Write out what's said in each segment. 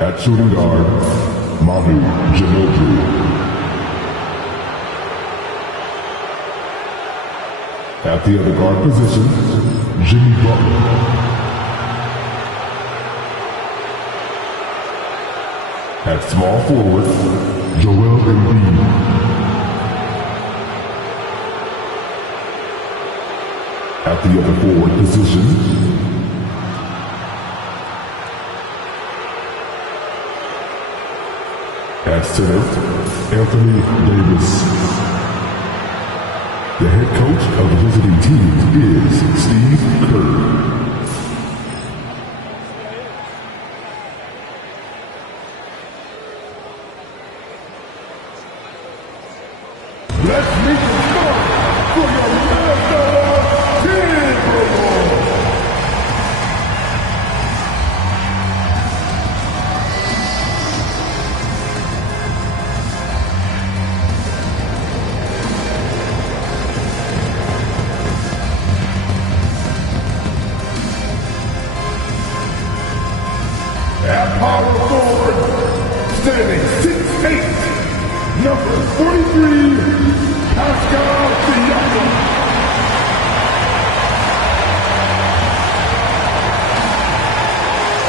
At shooting guard, Manu Ginobili. At the other guard position, Jimmy Butler. At small forward, Joel Embiid. At the other forward position, at center, Anthony Davis. The head coach of the visiting team is Steve Kerr. Let's make it start for your Minnesota Timberwolves. At power forward, standing 6'8", number 43, Pascal Siakam.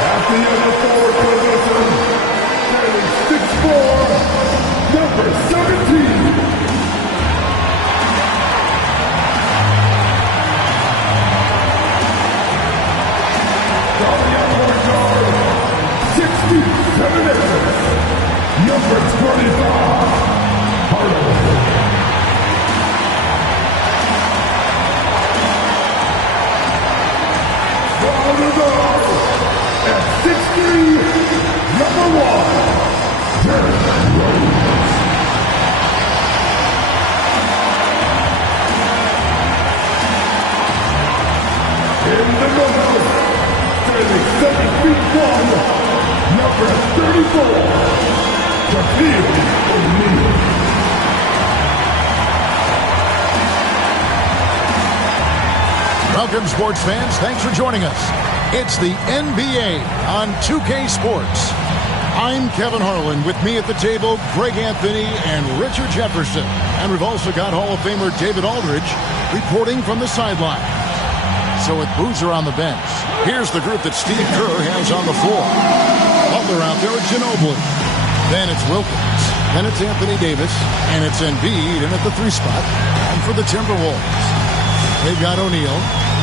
At the other forward position, standing 6'4", number 17. Starting at point guard, 67 inches, number 25, Hardaway. From the guard, at 6'3", number 1, Derrick Rose. In the middle, standing 7'1", number 34, Shaquille O'Neal. Welcome, sports fans. Thanks for joining us. It's the NBA on 2K Sports. I'm Kevin Harlan. With me at the table, Greg Anthony and Richard Jefferson. And we've also got Hall of Famer David Aldridge reporting from the sideline. So with Boozer on the bench, here's the group that Steve Kerr has on the floor. Butler out there with Ginobili. Then it's Wilkins. Then it's Anthony Davis. And it's Embiid in at the 3 spot. And for the Timberwolves, they've got O'Neal.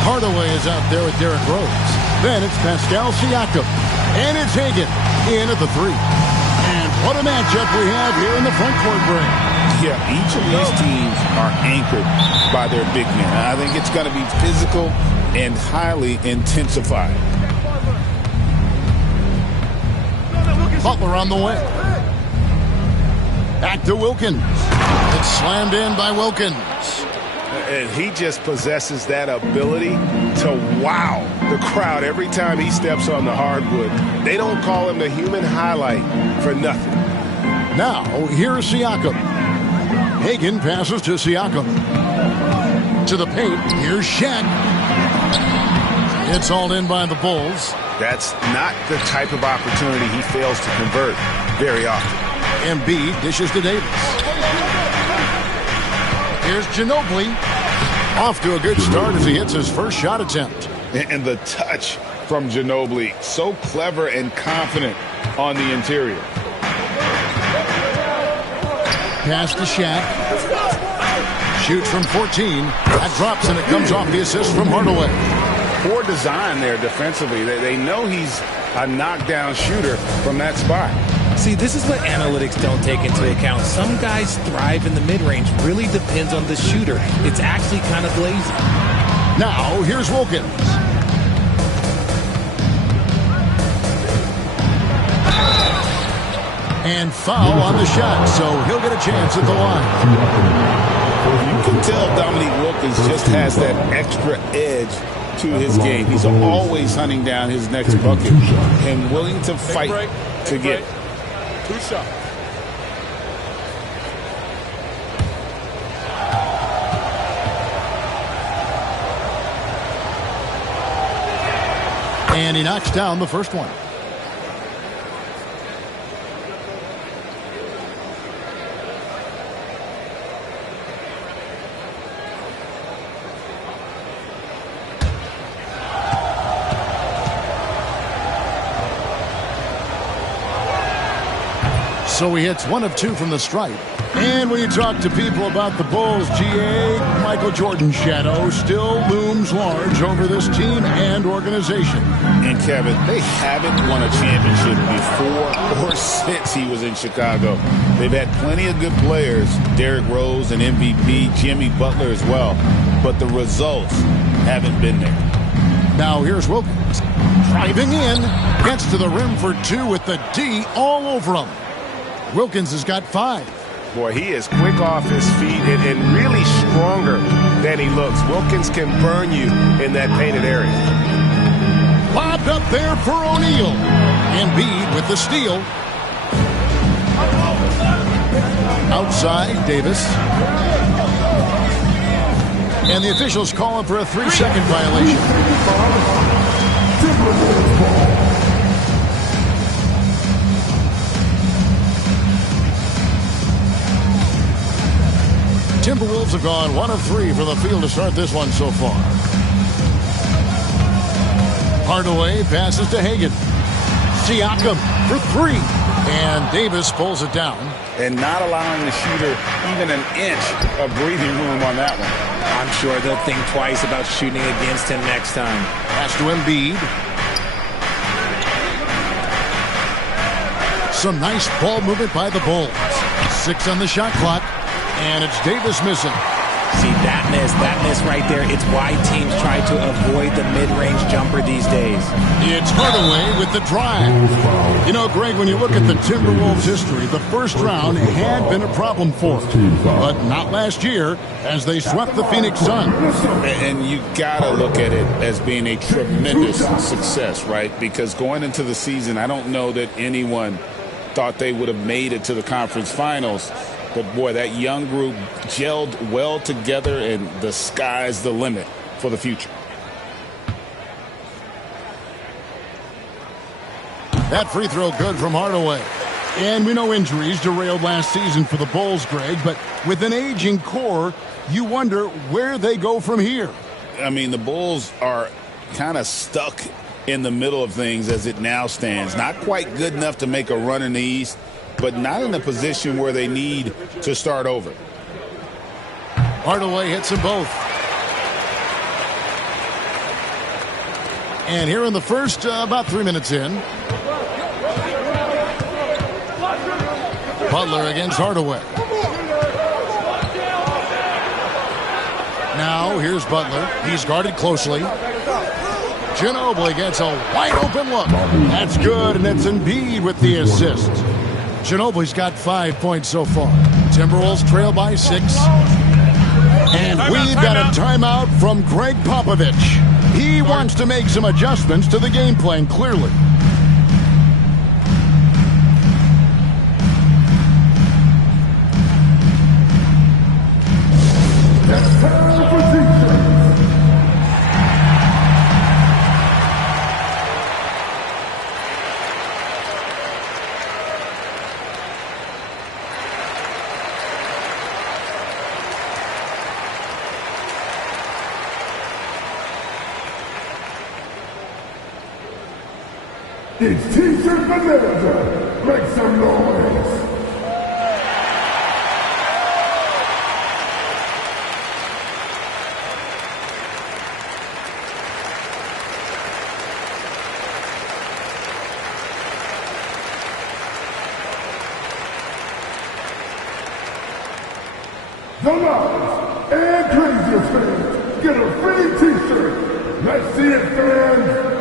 Hardaway is out there with Derrick Rose. Then it's Pascal Siakam. And it's Hagan in at the 3. And what a matchup we have here in the front court, Greg. Yeah, each of these teams are anchored by their big men. I think it's going to be physical and highly intensified. Butler on the way. Back to Wilkins. It's slammed in by Wilkins. And he just possesses that ability to wow the crowd every time he steps on the hardwood. They don't call him the human highlight for nothing. Now, here's Siakam. Hagan passes to Siakam. To the paint, here's Shaq. It's hauled in by the Bulls. That's not the type of opportunity he fails to convert very often. Embiid dishes to Davis. Here's Ginobili. Off to a good start as he hits his first shot attempt. And the touch from Ginobili, so clever and confident on the interior. Pass to Shaq. Shoots from 14. That drops and it comes off the assist from Hardaway. Poor design there defensively. They know he's a knockdown shooter from that spot. See, this is what analytics don't take into account. Some guys thrive in the mid-range. Really depends on the shooter. It's actually kind of lazy. Now, here's Wilkins. And foul on the shot, so he'll get a chance at the line. You can tell Dominique Wilkins just has that extra edge to his game. He's always hunting down his next bucket and willing to fight to get it. 2 shots. And he knocks down the first one. So he hits 1 of 2 from the stripe. And when you talk to people about the Bulls, GA, Michael Jordan's shadow still looms large over this team and organization. And Kevin, they haven't won a championship before or since he was in Chicago. They've had plenty of good players, Derrick Rose and MVP, Jimmy Butler as well, but the results haven't been there. Now here's Wilkins. Driving in, gets to the rim for 2 with the D all over him. Wilkins has got 5. Boy, he is quick off his feet and really stronger than he looks. Wilkins can burn you in that painted area. Lobbed up there for O'Neal. Embiid with the steal. Outside, Davis. And the officials calling for a 3-second violation. Timberwolves have gone 1 of 3 from the field to start this one so far. Hardaway passes to Hagan. Siakam for 3. And Davis pulls it down. And not allowing the shooter even an inch of breathing room on that one. I'm sure they'll think twice about shooting against him next time. Pass to Embiid. Some nice ball movement by the Bulls. 6 on the shot clock. And it's Davis missing. See, that miss right there. It's why teams try to avoid the mid-range jumper these days. It's Hardaway with the drive. You know, Greg, when you look at the Timberwolves' history, the first round had been a problem for them. But not last year, as they swept the Phoenix Suns. And you got to look at it as being a tremendous success, right? Because going into the season, I don't know that anyone thought they would have made it to the conference finals. But, boy, that young group gelled well together, and the sky's the limit for the future. That free throw good from Hardaway. And we know injuries derailed last season for the Bulls, Greg, but with an aging core, you wonder where they go from here. I mean, the Bulls are kind of stuck in the middle of things as it now stands. Not quite good enough to make a run in the East, but not in a position where they need to start over. Hardaway hits them both. And here in the first, about 3 minutes in. Butler against Hardaway. Now here's Butler. He's guarded closely. Ginobili gets a wide open look. That's good, and it's Embiid with the assist. Ginobili's got 5 points so far. Timberwolves trail by 6. And we've got a timeout from Greg Popovich. He wants to make some adjustments to the game plan, clearly. It's time for defense. It's T-shirt Bonanza. Make some noise. The Lions and Craziest fans get a free T-shirt. Let's see it, fans.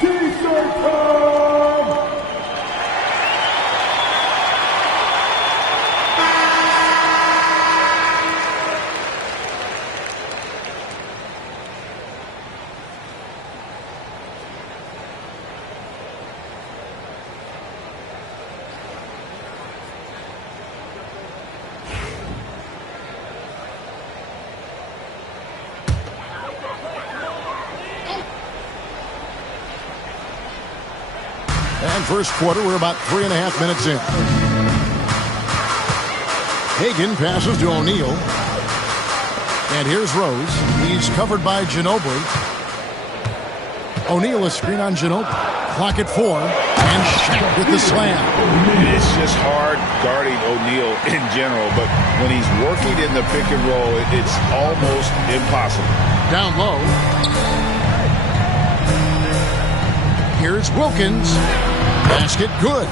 T-shirt time! And first quarter, we're about 3.5 minutes in. Hagan passes to O'Neal. And here's Rose. He's covered by Ginobili. O'Neal a screen on Ginobili. Clock at 4. And Shaq with the slam. It's just hard guarding O'Neal in general, but when he's working in the pick and roll, it's almost impossible. Down low. Here's Wilkins. Basket good.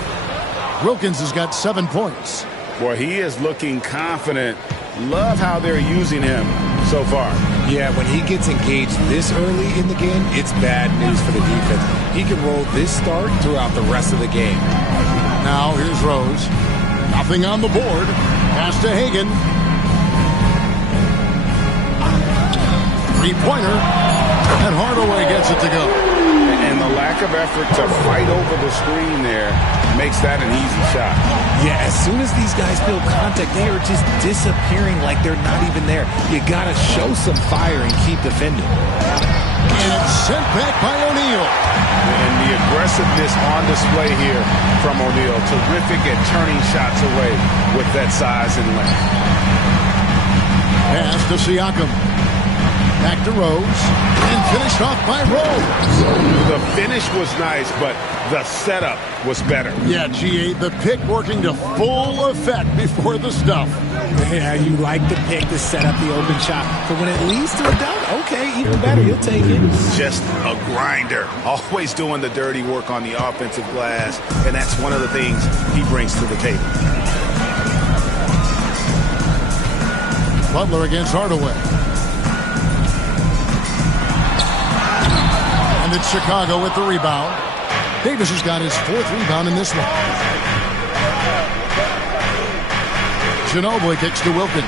Wilkins has got 7 points. Boy, he is looking confident. Love how they're using him so far. Yeah, when he gets engaged this early in the game, it's bad news for the defense. He can roll this start throughout the rest of the game. Now here's Rose. Nothing on the board. Pass to Hagan. Three-pointer. And Hardaway gets it to go. And the lack of effort to fight over the screen there makes that an easy shot. Yeah, as soon as these guys feel contact, they are just disappearing like they're not even there. You got to show some fire and keep defending. And it's sent back by O'Neal. And the aggressiveness on display here from O'Neal. Terrific at turning shots away with that size and length. Pass to Siakam. Back to Rose. And finished off by Rose. The finish was nice, but the setup was better. Yeah, GA, the pick working to full effect before the stuff. Yeah, you like the pick to set up the open shot. But when it leads to a dunk, okay, even better. You'll take it. Just a grinder. Always doing the dirty work on the offensive glass. And that's one of the things he brings to the table. Butler against Hardaway. And it's Chicago with the rebound. Davis has got his 4th rebound in this one. Ginobili kicks to Wilkins.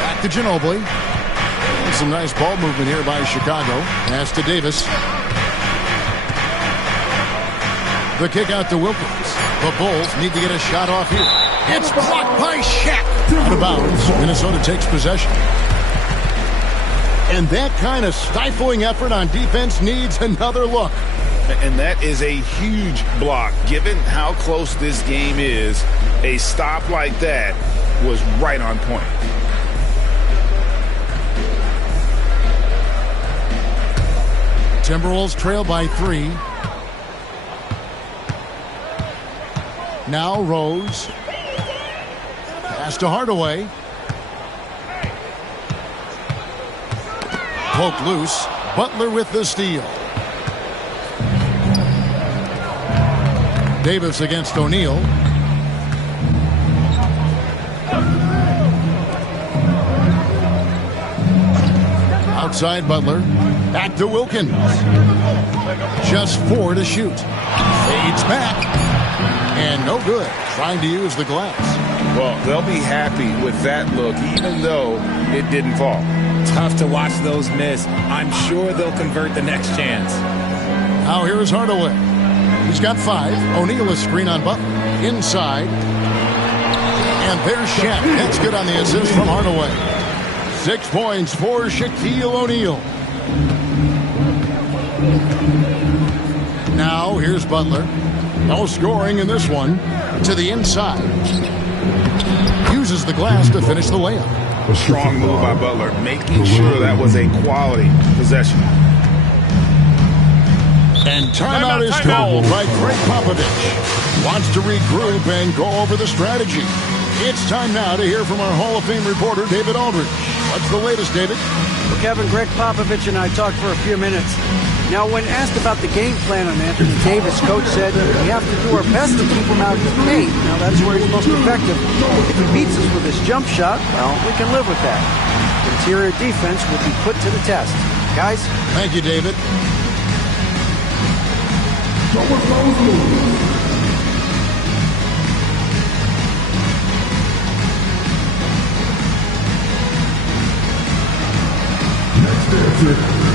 Back to Ginobili. And some nice ball movement here by Chicago. Pass to Davis. The kick out to Wilkins. The Bulls need to get a shot off here. It's blocked by Shaq. Out of bounds. Minnesota takes possession. And that kind of stifling effort on defense needs another look. And that is a huge block. Given how close this game is, a stop like that was right on point. Timberwolves trail by 3. Now Rose. Pass to Hardaway. Poke loose. Butler with the steal. Davis against O'Neal. Outside Butler. Back to Wilkins. Just 4 to shoot. Fades back. And no good. Trying to use the glass. Well, they'll be happy with that look, even though it didn't fall. Tough to watch those miss. I'm sure they'll convert the next chance. Now here is Hardaway. He's got 5. O'Neal a screen on Butler. Inside. And there's Shaq. That's good on the assist from Hardaway. 6 points for Shaquille O'Neal. Now here's Butler. No scoring in this one. To the inside. Uses the glass to finish the layup. A strong move by Butler, making sure that was a quality possession. And timeout is called by Greg Popovich. Wants to regroup and go over the strategy. It's time now to hear from our Hall of Fame reporter, David Aldridge. What's the latest, David? Well, Kevin, Greg Popovich and I talked for a few minutes. Now, when asked about the game plan on Anthony Davis, coach said, we have to do our best to keep him out of the paint. Now, that's where he's most effective. If he beats us with his jump shot, well, we can live with that. Interior defense will be put to the test. Guys? Thank you, David. Next answer.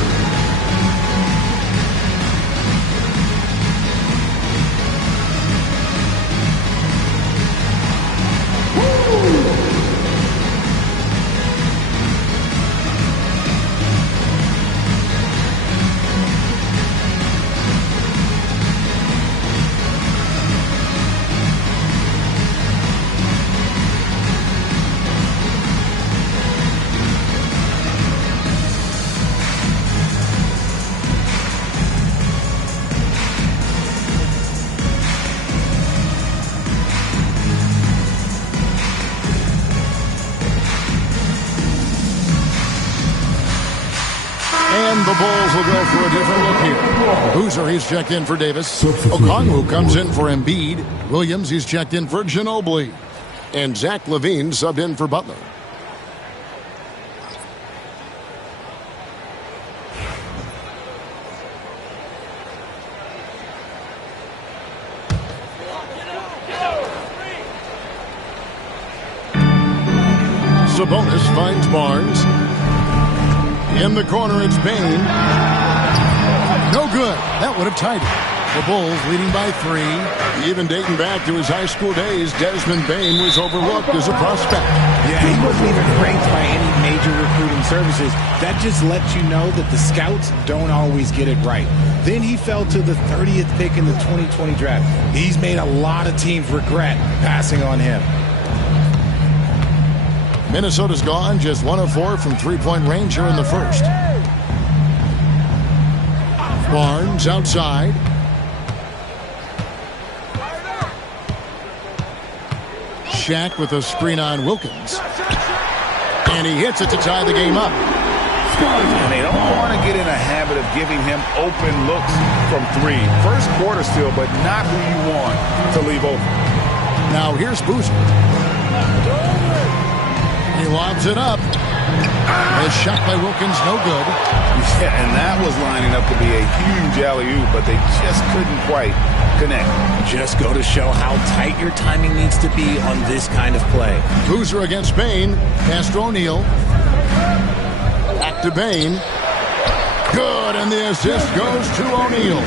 will go for a different look here. Boozer, he's checked in for Davis. Okongwu comes in for Embiid. Williams, he's checked in for Ginobili. And Zach LaVine subbed in for Butler. Sabonis finds Barnes. In the corner, it's Bane. No good. That would have tied it. The Bulls leading by 3. Even dating back to his high school days, Desmond Bane was overlooked as a prospect. Yeah, he wasn't even ranked by any major recruiting services. That just lets you know that the scouts don't always get it right. Then he fell to the 30th pick in the 2020 draft. He's made a lot of teams regret passing on him. Minnesota's gone just 1 of 4 from three-point range here in the first. Barnes outside. Shaq with a screen on Wilkins. And he hits it to tie the game up. And they don't want to get in a habit of giving him open looks from 3. First quarter still, but not who you want to leave open. Now here's Boozer. He lobs it up. A shot by Wilkins, no good. Yeah, and that was lining up to be a huge alley-oop, but they just couldn't quite connect. Just go to show how tight your timing needs to be on this kind of play. Boozer against Bane. Pass to O'Neal. Back to Bane. Good, and the assist goes to O'Neal.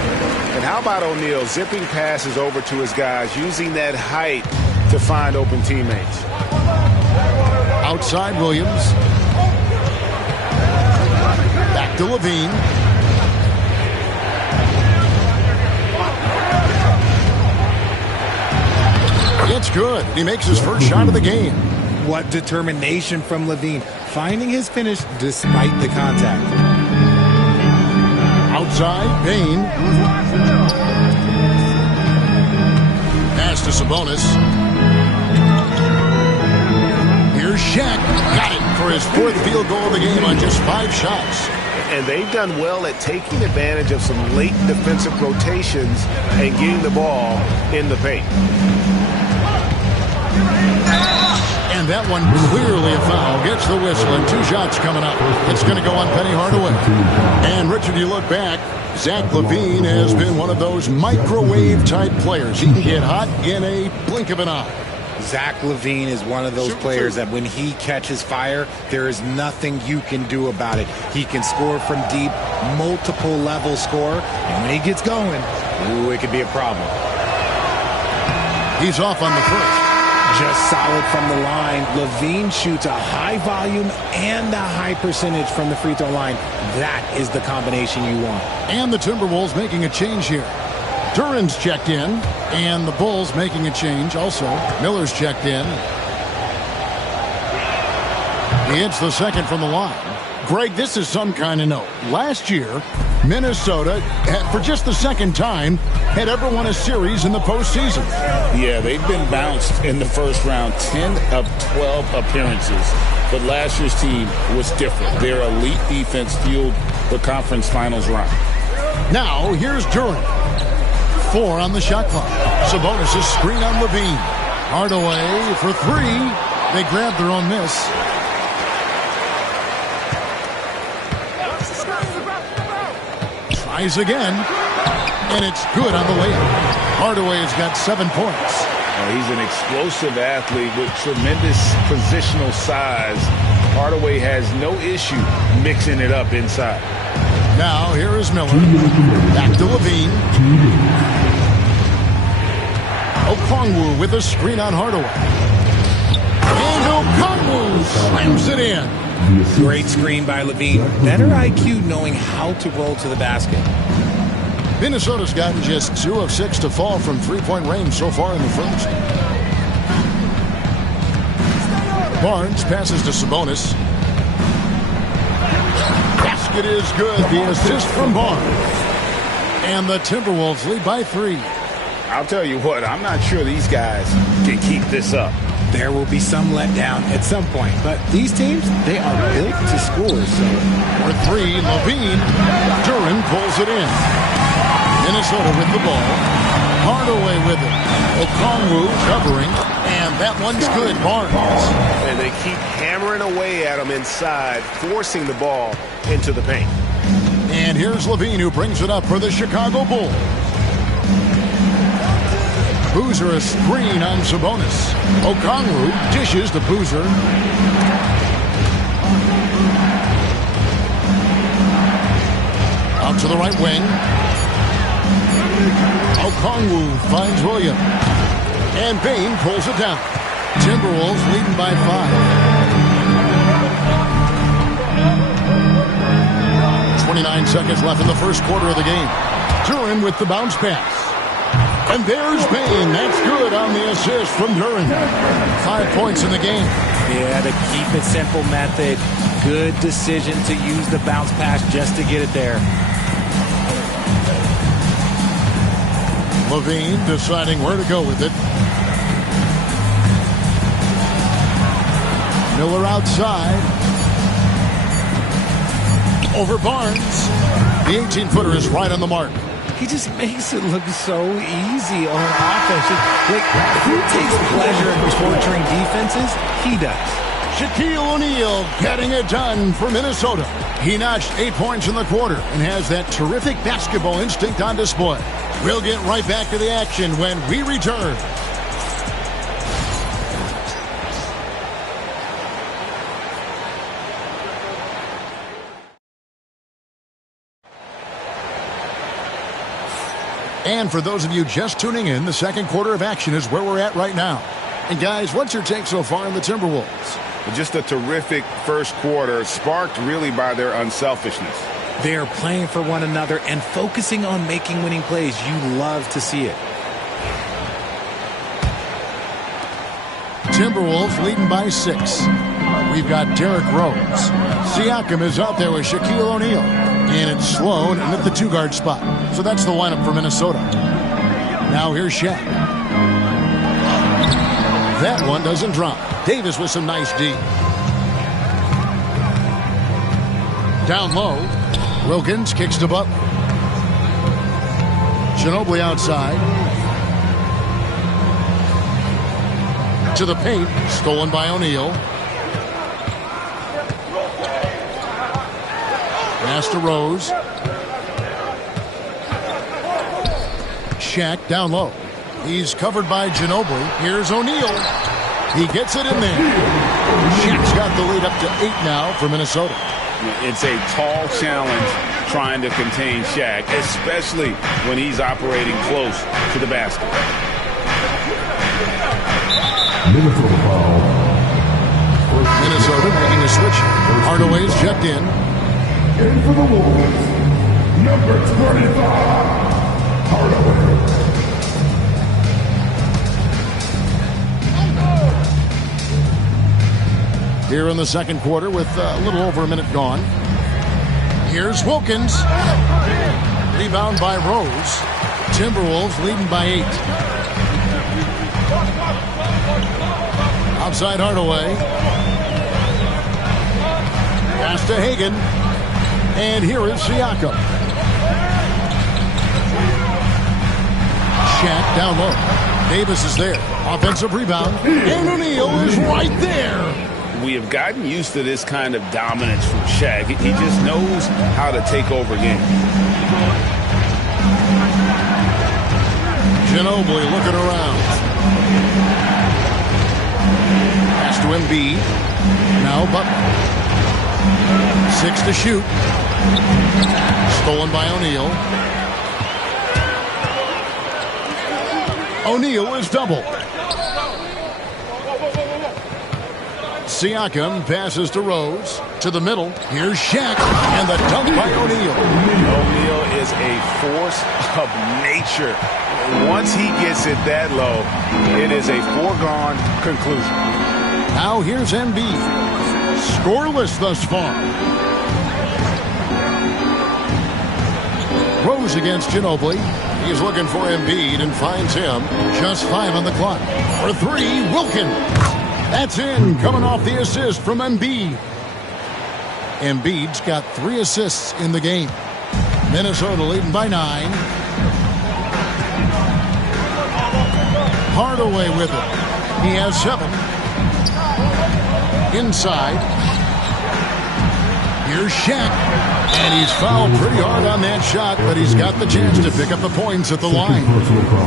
And how about O'Neal zipping passes over to his guys, using that height to find open teammates. Outside Williams. Back to LaVine. It's good. He makes his first shot of the game. What determination from LaVine, finding his finish despite the contact. Outside, Bane. Pass to Sabonis. Here's Shaq. Got it for his 4th field goal of the game on just 5 shots. And they've done well at taking advantage of some late defensive rotations and getting the ball in the paint. And that one clearly a foul. Gets the whistle and 2 shots coming up. It's going to go on Penny Hardaway. And Richard, you look back, Zach LaVine has been one of those microwave-type players. He can get hot in a blink of an eye. Zach LaVine is one of those players that when he catches fire, there is nothing you can do about it. He can score from deep, multiple level score, and when he gets going, ooh, it could be a problem. He's off on the first. Just solid from the line. LaVine shoots a high volume and a high percentage from the free throw line. That is the combination you want. And the Timberwolves making a change here. Duran's checked in, and the Bulls making a change also. Miller's checked in. He hits the second from the line. Greg, this is some kind of note. Last year, Minnesota, for just the second time, had ever won a series in the postseason. Yeah, they've been bounced in the first round, 10 of 12 appearances. But last year's team was different. Their elite defense fueled the conference finals run. Now, here's Durant. 4 on the shot clock. Sabonis' screen on LaVine. Hardaway for 3. They grab their own miss. Tries again. And it's good on the layup. Hardaway has got 7 points. He's an explosive athlete with tremendous positional size. Hardaway has no issue mixing it up inside. Now, here is Miller. Back to LaVine. Okongwu with a screen on Hardaway. And Okongwu slams it in. Great screen by LaVine. Better IQ knowing how to roll to the basket. Minnesota's gotten just 2 of 6 to fall from three-point range so far in the first. Barnes passes to Sabonis. Basket is good. The assist from Barnes. And the Timberwolves lead by 3. I'll tell you what, I'm not sure these guys can keep this up. There will be some letdown at some point, but these teams, they are built to score. So for three, Levine. Duran pulls it in. Minnesota with the ball. Hardaway with it. Okongwu covering, and that one's good. Barnes. And they keep hammering away at him inside, forcing the ball into the paint. And here's Levine, who brings it up for the Chicago Bulls. Boozer a screen on Sabonis. Okongwu dishes to Boozer. Out to the right wing. Okongwu finds William. And Bain pulls it down. Timberwolves leading by 5. 29 seconds left in the first quarter of the game. Duran with the bounce pass. And there's Bain. That's good on the assist from Duran. 5 points in the game. Yeah, the keep it simple method. Good decision to use the bounce pass just to get it there. Levine deciding where to go with it. Miller outside. Over Barnes. The 18-footer is right on the mark. He just makes it look so easy on offense. Like, who takes pleasure in torturing defenses? He does. Shaquille O'Neal getting it done for Minnesota. He notched 8 points in the quarter and has that terrific basketball instinct on display. We'll get right back to the action when we return. And for those of you just tuning in, the second quarter of action is where we're at right now. And guys, what's your take so far on the Timberwolves? Just a terrific first quarter, sparked really by their unselfishness. They are playing for one another and focusing on making winning plays. You love to see it. Timberwolves leading by 6. We've got Derrick Rose. Siakam is out there with Shaquille O'Neal. And it's Sloan at the 2-guard spot. So that's the lineup for Minnesota. Now here's Shaq. That one doesn't drop. Davis with some nice D. Down low. Wilkins kicks to Butler. Ginobili outside. To the paint. Stolen by O'Neal. Pass to Rose. Shaq down low. He's covered by Ginobili. Here's O'Neal. He gets it in there. Shaq's got the lead up to 8 now for Minnesota. It's a tall challenge trying to contain Shaq, especially when he's operating close to the basket. Minnesota making a switch. Hardaway's checked in. In for the Wolves, number 25, Hardaway. Here in the second quarter with a little over a minute gone. Here's Wilkins. Rebound by Rose. Timberwolves leading by 8. Outside Hardaway. Pass to Hagan. And here is Siakam. Shaq down low. Davis is there. Offensive rebound. And O'Neal is right there. We have gotten used to this kind of dominance from Shaq. He just knows how to take over games. Ginobili looking around. Pass to Embiid. Now Butler. 6 to shoot. Stolen by O'Neal. O'Neal is doubled. Siakam passes to Rose. To the middle. Here's Shaq. And the dunk by O'Neal. O'Neal is a force of nature. Once he gets it that low, it is a foregone conclusion. Now here's Embiid. Scoreless thus far. Rose against Ginobili. He's looking for Embiid and finds him. Just 5 on the clock. For 3, Wilkins. That's in, coming off the assist from Embiid. Embiid's got 3 assists in the game. Minnesota leading by 9. Hardaway with it. He has 7. Inside. Here's Shaq. And he's fouled pretty hard on that shot, but he's got the chance to pick up the points at the line.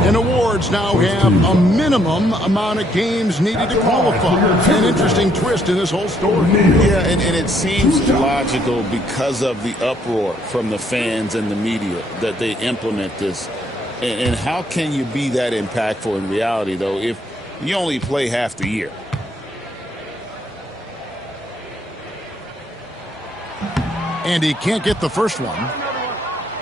And awards now have a minimum amount of games needed to qualify. An interesting twist in this whole story. Yeah, and it seems logical because of the uproar from the fans and the media that they implement this. And how can you be that impactful in reality, though, if you only play half the year? And he can't get the first one.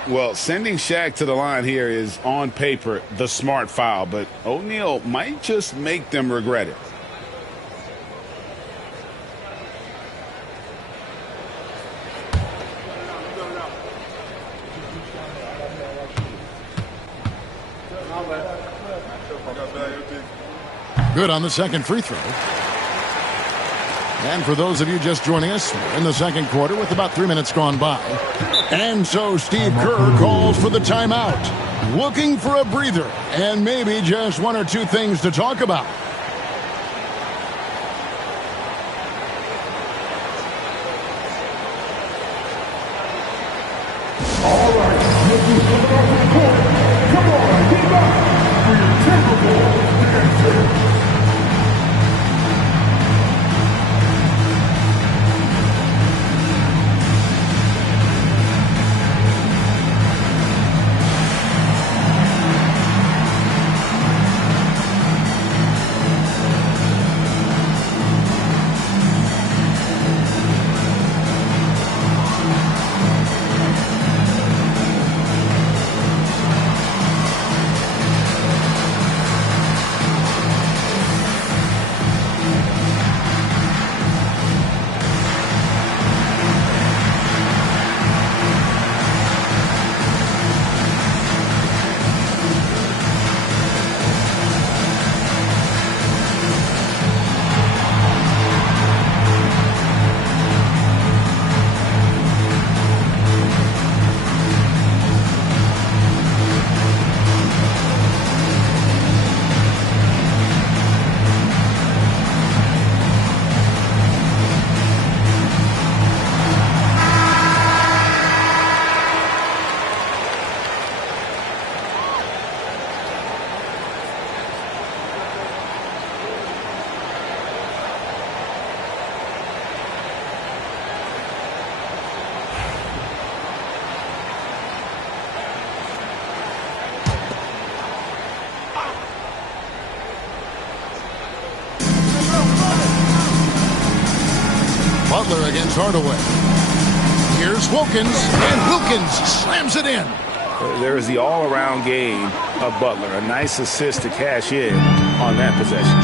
Well, sending Shaq to the line here is, on paper, the smart foul, but O'Neal might just make them regret it. Good on the second free throw. And for those of you just joining us, we're in the second quarter with about 3 minutes gone by. And so Steve Kerr calls for the timeout, looking for a breather and maybe just 1 or 2 things to talk about. All right, look who's coming off the court. Come on, get back for your Timberwolves dancer. Butler against Hardaway. Here's Wilkins, and Wilkins slams it in. There is the all-around game of Butler. A nice assist to cash in on that possession.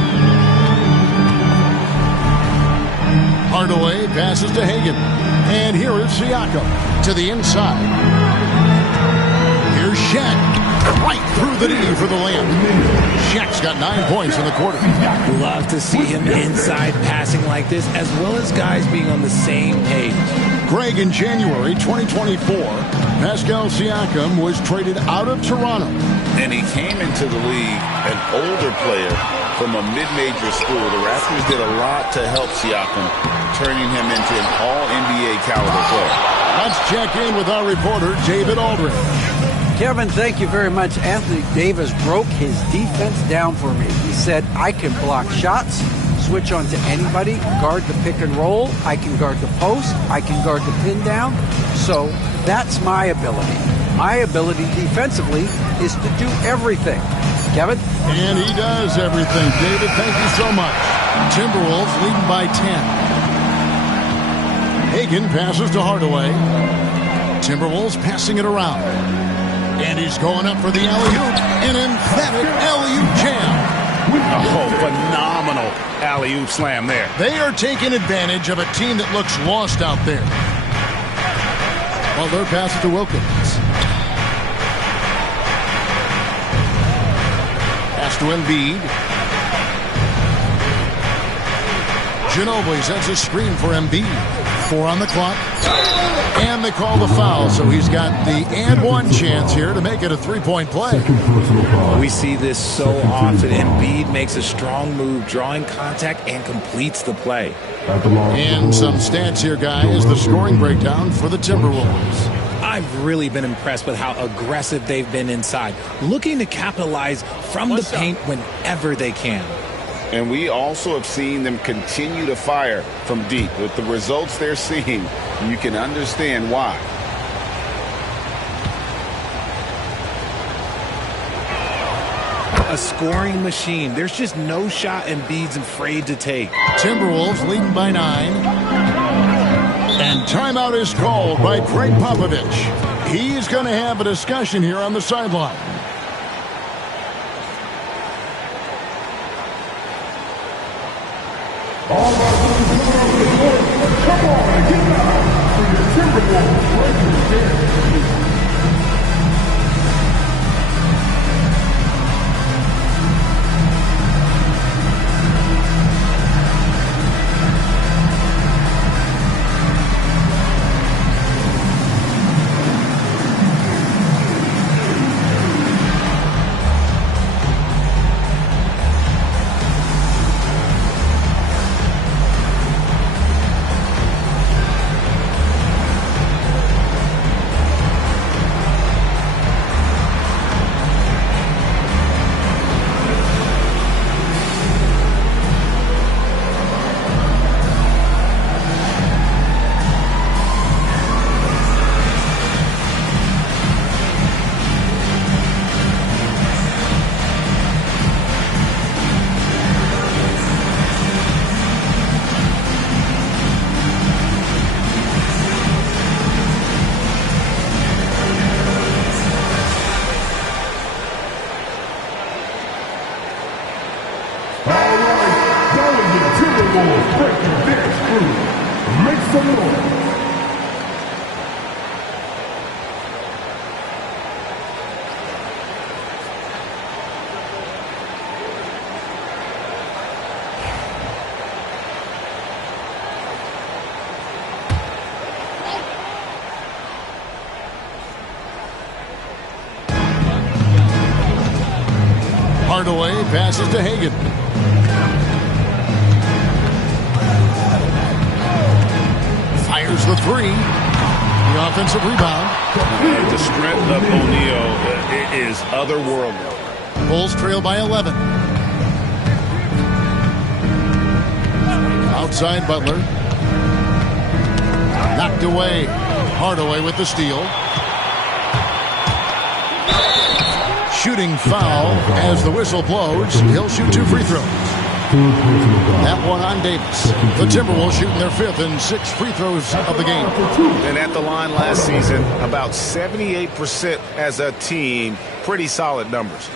Hardaway passes to Hagan. And here is Siakam to the inside. Here's Shaq. Right through the knee for the layup. Shaq's got 9 points in the quarter. Love to see him inside passing like this, as well as guys being on the same page. Greg, in January 2024, Pascal Siakam was traded out of Toronto. And he came into the league an older player from a mid-major school. The Raptors did a lot to help Siakam, turning him into an all-NBA caliber player. Let's check in with our reporter, David Aldridge. Kevin, thank you very much. Anthony Davis broke his defense down for me. He said, I can block shots, switch on to anybody, guard the pick and roll, I can guard the post, I can guard the pin down. So that's my ability. My ability defensively is to do everything. Kevin? And he does everything. David, thank you so much. Timberwolves leading by 10. Hagan passes to Hardaway. Timberwolves passing it around. And he's going up for the alley-oop. An emphatic alley-oop jam. Oh, phenomenal alley-oop slam there. They are taking advantage of a team that looks lost out there. Butler passes to Wilkins. Pass to Embiid. Ginobili sets a screen for Embiid. 4 on the clock. And they call the foul, so he's got the and one chance here to make it a three-point play. We see this so often. Embiid makes a strong move, drawing contact, and completes the play. And some stats here, guys. The scoring breakdown for the Timberwolves. I've really been impressed with how aggressive they've been inside, looking to capitalize from the paint whenever they can. And we also have seen them continue to fire from deep. With the results they're seeing, you can understand why. A scoring machine. There's just no shot Embiid's afraid to take. Timberwolves leading by 9. And timeout is called by Craig Popovich. He's going to have a discussion here on the sideline. All right, come on, get down for your Timberwolves regular season. Hardaway passes to Hagan. Fires the three. The offensive rebound. And the strength of O'Neal is otherworldly. Bulls trail by 11. Outside Butler. Knocked away. Hardaway with the steal. Shooting foul as the whistle blows. He'll shoot 2 free throws. That one on Davis. The Timberwolves shooting their 5th and 6th free throws of the game. And at the line last season, about 78% as a team. Pretty solid numbers.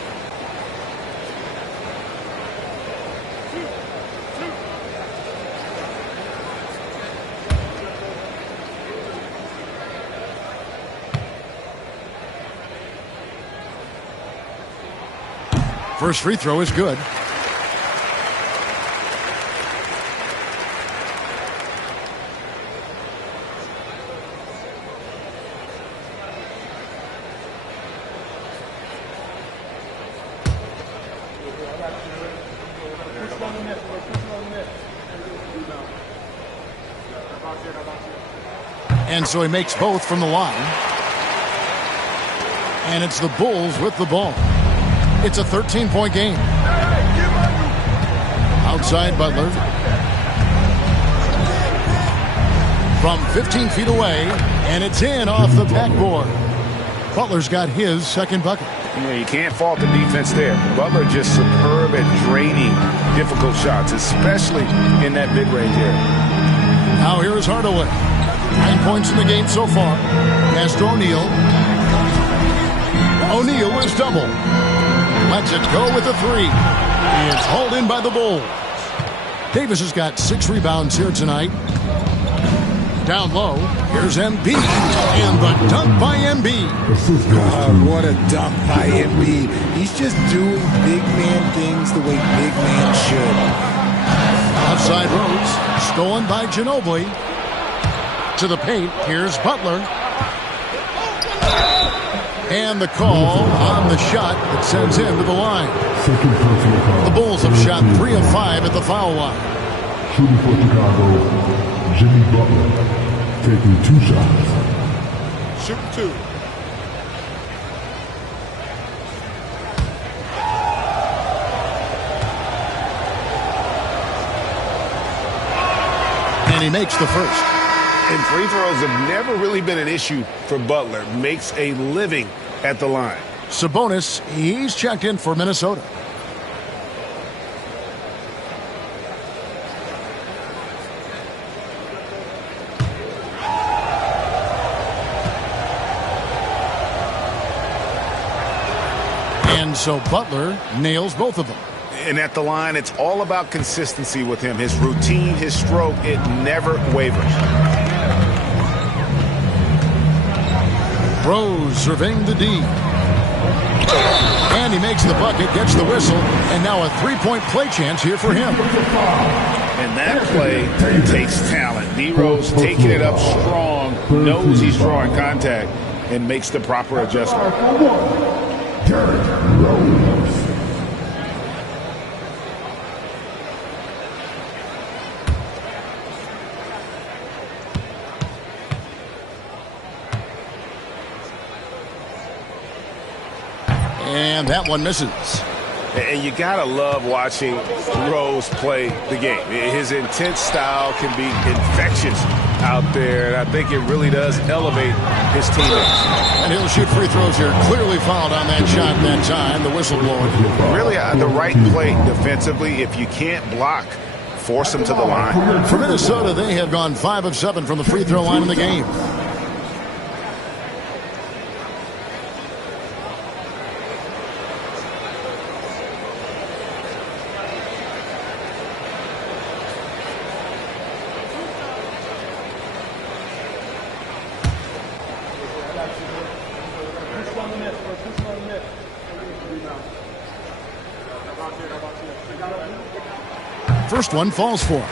First free throw is good. And so he makes both from the line. And it's the Bulls with the ball. It's a 13-point game. Outside Butler. From 15 feet away, and it's in off the backboard. Butler's got his second bucket. You can't fault the defense there. Butler just superb at draining difficult shots, especially in that mid-range area. Now here is Hardaway. 9 points in the game so far. Pass to O'Neal. O'Neal is double. Lets it go with a 3. It's hauled in by the Bulls. Davis has got 6 rebounds here tonight. Down low, here's Embiid. And the dunk by Embiid. What a dunk by Embiid. He's just doing big man things the way big man should. A Left side Rose. Stolen by Ginobili. To the paint. Here's Butler. And the call on the shot that sends him to the line. The Bulls have shot 3 of 5 at the foul line. Shooting for Chicago, Jimmy Butler, taking 2 shots. Shooting 2. And he makes the first. And free throws have never really been an issue for Butler. Makes a living at the line. Sabonis, he's checked in for Minnesota. And so Butler nails both of them. And at the line, it's all about consistency with him. His routine, his stroke, it never wavers. Rose surveying the D. And he makes the bucket, gets the whistle, and now a three-point play chance here for him. And that play takes talent. D. Rose taking it up strong, knows he's drawing contact, and makes the proper adjustment. Rose. And that one misses. And you got to love watching Rose play the game. His intense style can be infectious out there, and I think it really does elevate his teammates. And he'll shoot free throws here. Clearly fouled on that shot that time. The whistle blowing. Really the right play defensively. If you can't block, force him to the line. For Minnesota, they have gone 5 of 7 from the free throw line in the game. First one falls for him.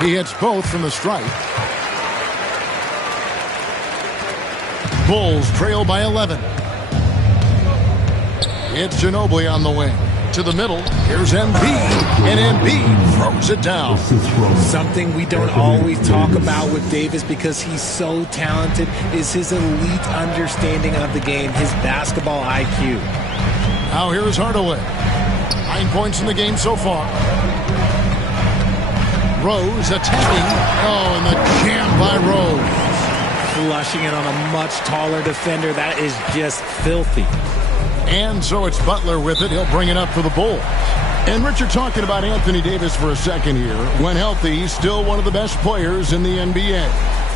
He hits both from the stripe. Bulls trail by 11. It's Ginobili on the wing. To the middle. Here's Embiid. And Embiid throws it down. Something we don't always talk about with Davis because he's so talented is his elite understanding of the game, his basketball IQ. Now here's Hardaway. 9 points in the game so far. Rose attacking. Oh, and the jam by Rose. Flushing it on a much taller defender. That is just filthy. And so it's Butler with it. He'll bring it up for the Bulls. And Richard, talking about Anthony Davis for a second here. When healthy, he's still one of the best players in the NBA.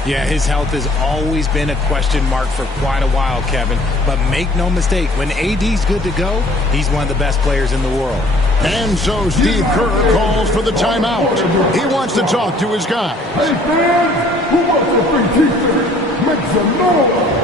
Yeah, his health has always been a question mark for quite a while, Kevin. But make no mistake, when AD's good to go, he's one of the best players in the world. And so Steve Kerr calls for the timeout. He wants to talk to his guy. Hey fans, who wants a free t-shirt? Make some noise!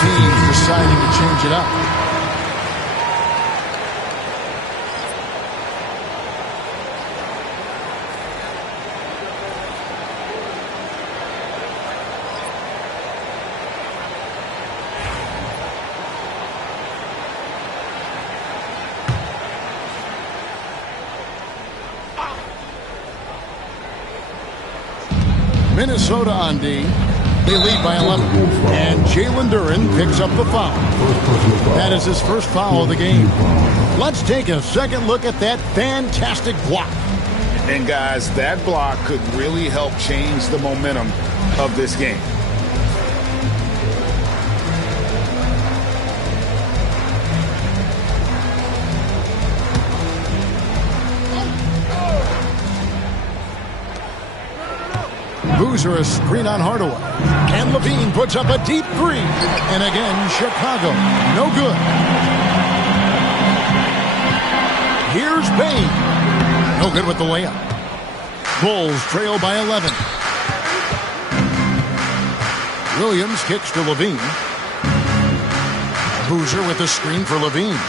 teams deciding to change it up. Minnesota on D. They lead by 11. And Jalen Duren picks up the foul. That is his first foul of the game. Let's take a second look at that fantastic block. And guys, that block could really help change the momentum of this game. Boozer a screen on Hardaway. And Levine puts up a deep three. And again, Chicago. No good. Here's Bain. No good with the layup. Bulls trail by 11. Williams kicks to Levine. Boozer with the screen for Levine.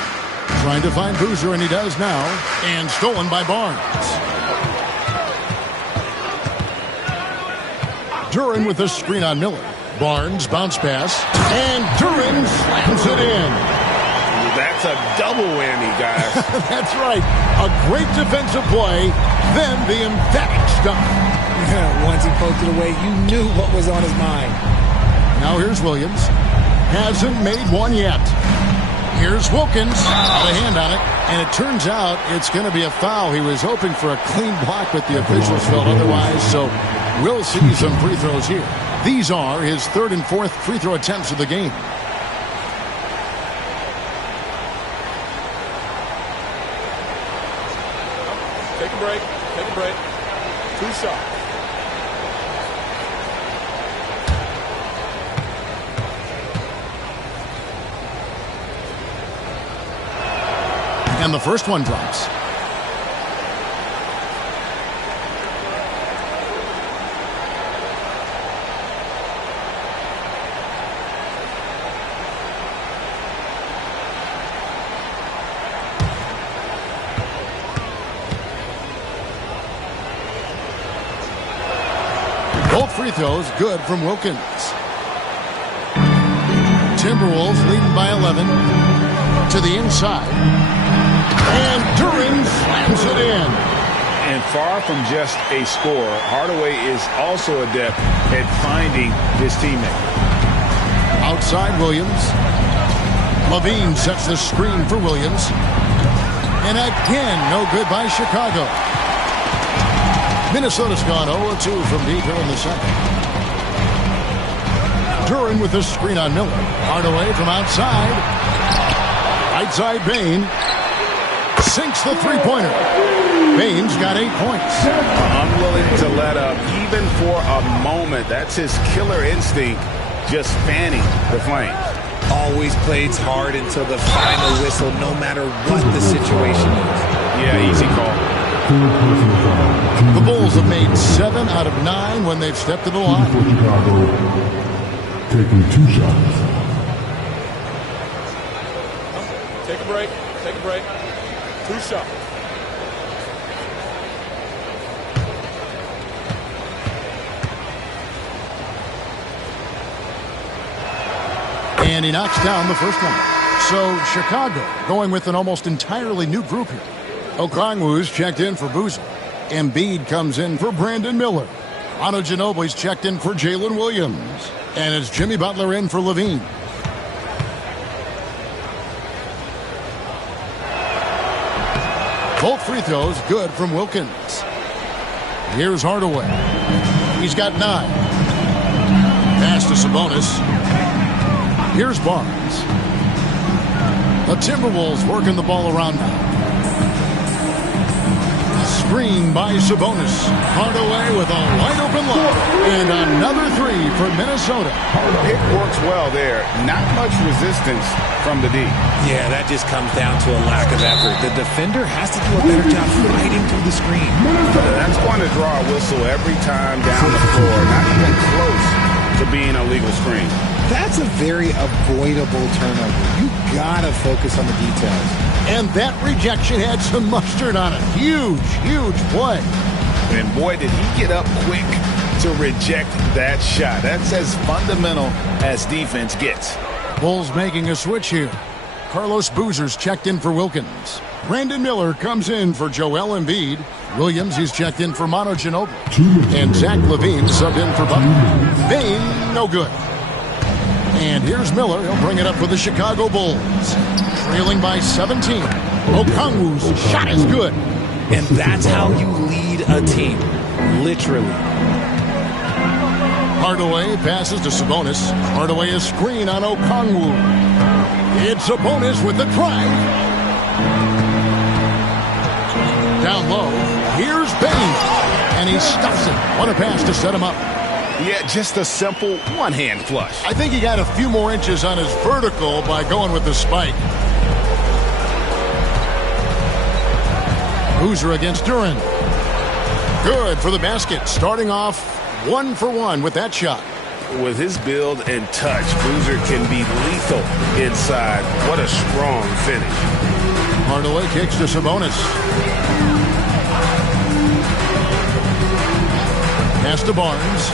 Trying to find Boozer, and he does now. And stolen by Barnes. Duren with a screen on Miller. Barnes bounce pass. And Duren slams it in. That's a double whammy, guys. That's right. A great defensive play, then the emphatic stop. Once he poked it away, you knew what was on his mind. Now here's Williams. Hasn't made one yet. Here's Wilkins. Got a hand on it. And it turns out it's going to be a foul. He was hoping for a clean block, but the officials felt otherwise. So we'll see some free throws here. These are his third and fourth free throw attempts of the game. Take a break. Take a break. 2 shots. And the first one drops. Both free throws good from Wilkins. Timberwolves leading by 11 to the inside. And Duren slams it in. And far from just a scorer, Hardaway is also adept at finding his teammate. Outside Williams. Levine sets the screen for Williams. And again, no good by Chicago. Minnesota's gone 0-2 from deep here in the second. Duren with the screen on Miller. Hardaway from outside. Right side Bain. Sinks the three-pointer. Bain's got 8 points. Unwilling to let up even for a moment. That's his killer instinct, just fanning the flames. Always plays hard until the final whistle, no matter what the situation is. Yeah, easy call. The Bulls have made 7 out of 9 when they've stepped to the line. Taking 2 shots. Take a break. Take a break. 2 shots. And he knocks down the first one. So Chicago going with an almost entirely new group here. Okongwu's checked in for Boozer. Embiid comes in for Brandon Miller. Ano Ginobili's checked in for Jalen Williams. And it's Jimmy Butler in for Levine. Both free throws good from Wilkins. Here's Hardaway. He's got 9. Pass to Sabonis. Here's Barnes. The Timberwolves working the ball around now. Screen by Sabonis. Hardaway with a wide-open look. And another 3 for Minnesota. Pick works well there. Not much resistance from the D. Yeah, that just comes down to a lack of effort. The defender has to do a better job fighting through the screen. That's going to draw a whistle every time down the floor. Not even close to being a legal screen. That's a very avoidable turnover. You gotta focus on the details. And that rejection had some mustard on it. Huge, huge play. And boy, did he get up quick to reject that shot. That's as fundamental as defense gets. Bulls making a switch here. Carlos Boozer's checked in for Wilkins. Brandon Miller comes in for Joel Embiid. Williams, he's checked in for Manu Ginobili. And Zach LaVine subbed in for Butler. Bain, no good. And here's Miller. He'll bring it up for the Chicago Bulls. Trailing by 17. Okongwu's shot is good. And that's how you lead a team. Literally. Hardaway passes to Sabonis. Hardaway a screen on Okongwu. It's Sabonis with the drive. Down low. Here's Bain. And he stuffs it. What a pass to set him up. Yeah, just a simple one-hand flush. I think he got a few more inches on his vertical by going with the spike. Boozer against Durant. Good for the basket. Starting off 1 for 1 with that shot. With his build and touch, Boozer can be lethal inside. What a strong finish. Hardaway kicks to Sabonis. Pass to Barnes.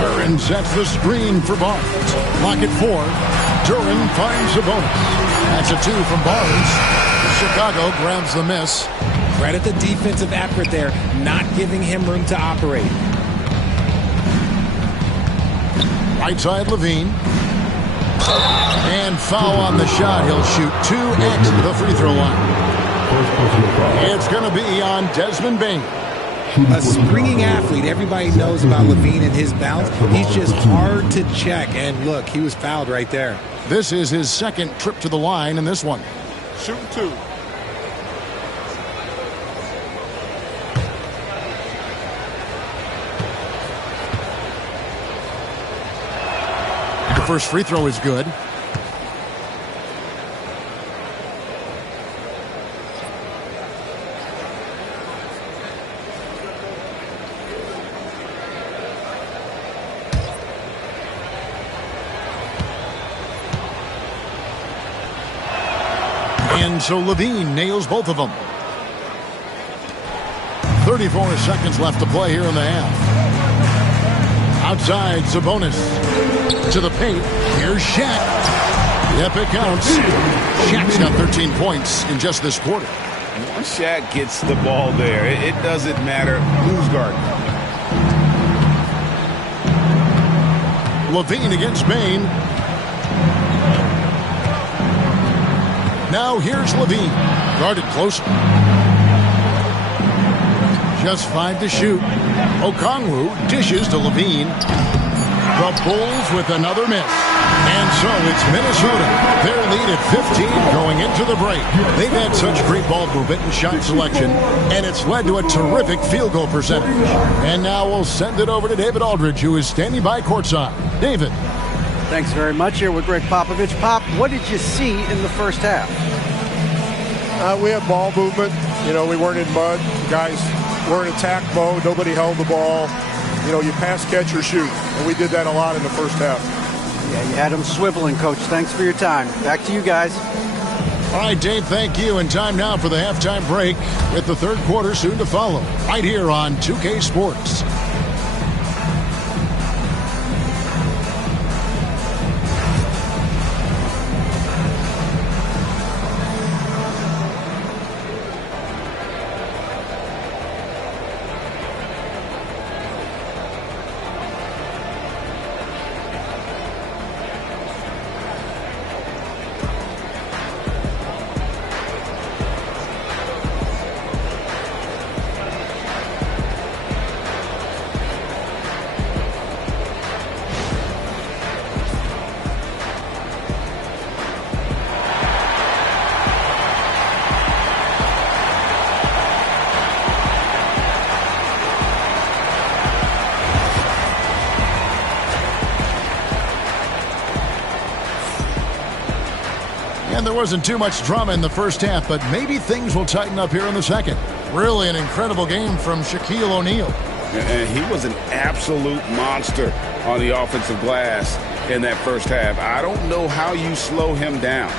Duran sets the screen for Barnes. Clock at 4. Duran finds Sabonis. That's a 2 from Barnes. Chicago grabs the miss. Credit the defensive effort there, not giving him room to operate. Right side LaVine. And foul on the shot. He'll shoot 2 at the free throw line. It's going to be on Desmond Bain. A springing athlete. Everybody knows about LaVine and his bounce. He's just hard to check. And look, he was fouled right there. This is his second trip to the line in this one. Shooting 2. The first free throw is good. And so LaVine nails both of them. 34 seconds left to play here in the half. Outside, Sabonis. To the paint. Here's Shaq. Yep, it counts. Shaq's got 13 points in just this quarter. Once Shaq gets the ball there, it doesn't matter who's guarding. LaVine against Bain. Now here's LaVine. Guarded close. Just 5 to shoot. Okongwu dishes to LaVine. The Bulls with another miss. And so it's Minnesota. Their lead at 15 going into the break. They've had such great ball movement and shot selection, and it's led to a terrific field goal percentage. And now we'll send it over to David Aldridge, who is standing by courtside. David. Thanks very much. Here with Greg Popovich. Pop, what did you see in the first half? We had ball movement. You know, we weren't in mud. The guys were in attack mode. Nobody held the ball. You know, you pass, catch, or shoot. And we did that a lot in the first half. Yeah, you had them swiveling, Coach. Thanks for your time. Back to you guys. All right, Dave, thank you. And time now for the halftime break with the third quarter soon to follow. Right here on 2K Sports. And there wasn't too much drama in the first half, but maybe things will tighten up here in the second. Really an incredible game from Shaquille O'Neal. And he was an absolute monster on the offensive glass in that first half. I don't know how you slow him down.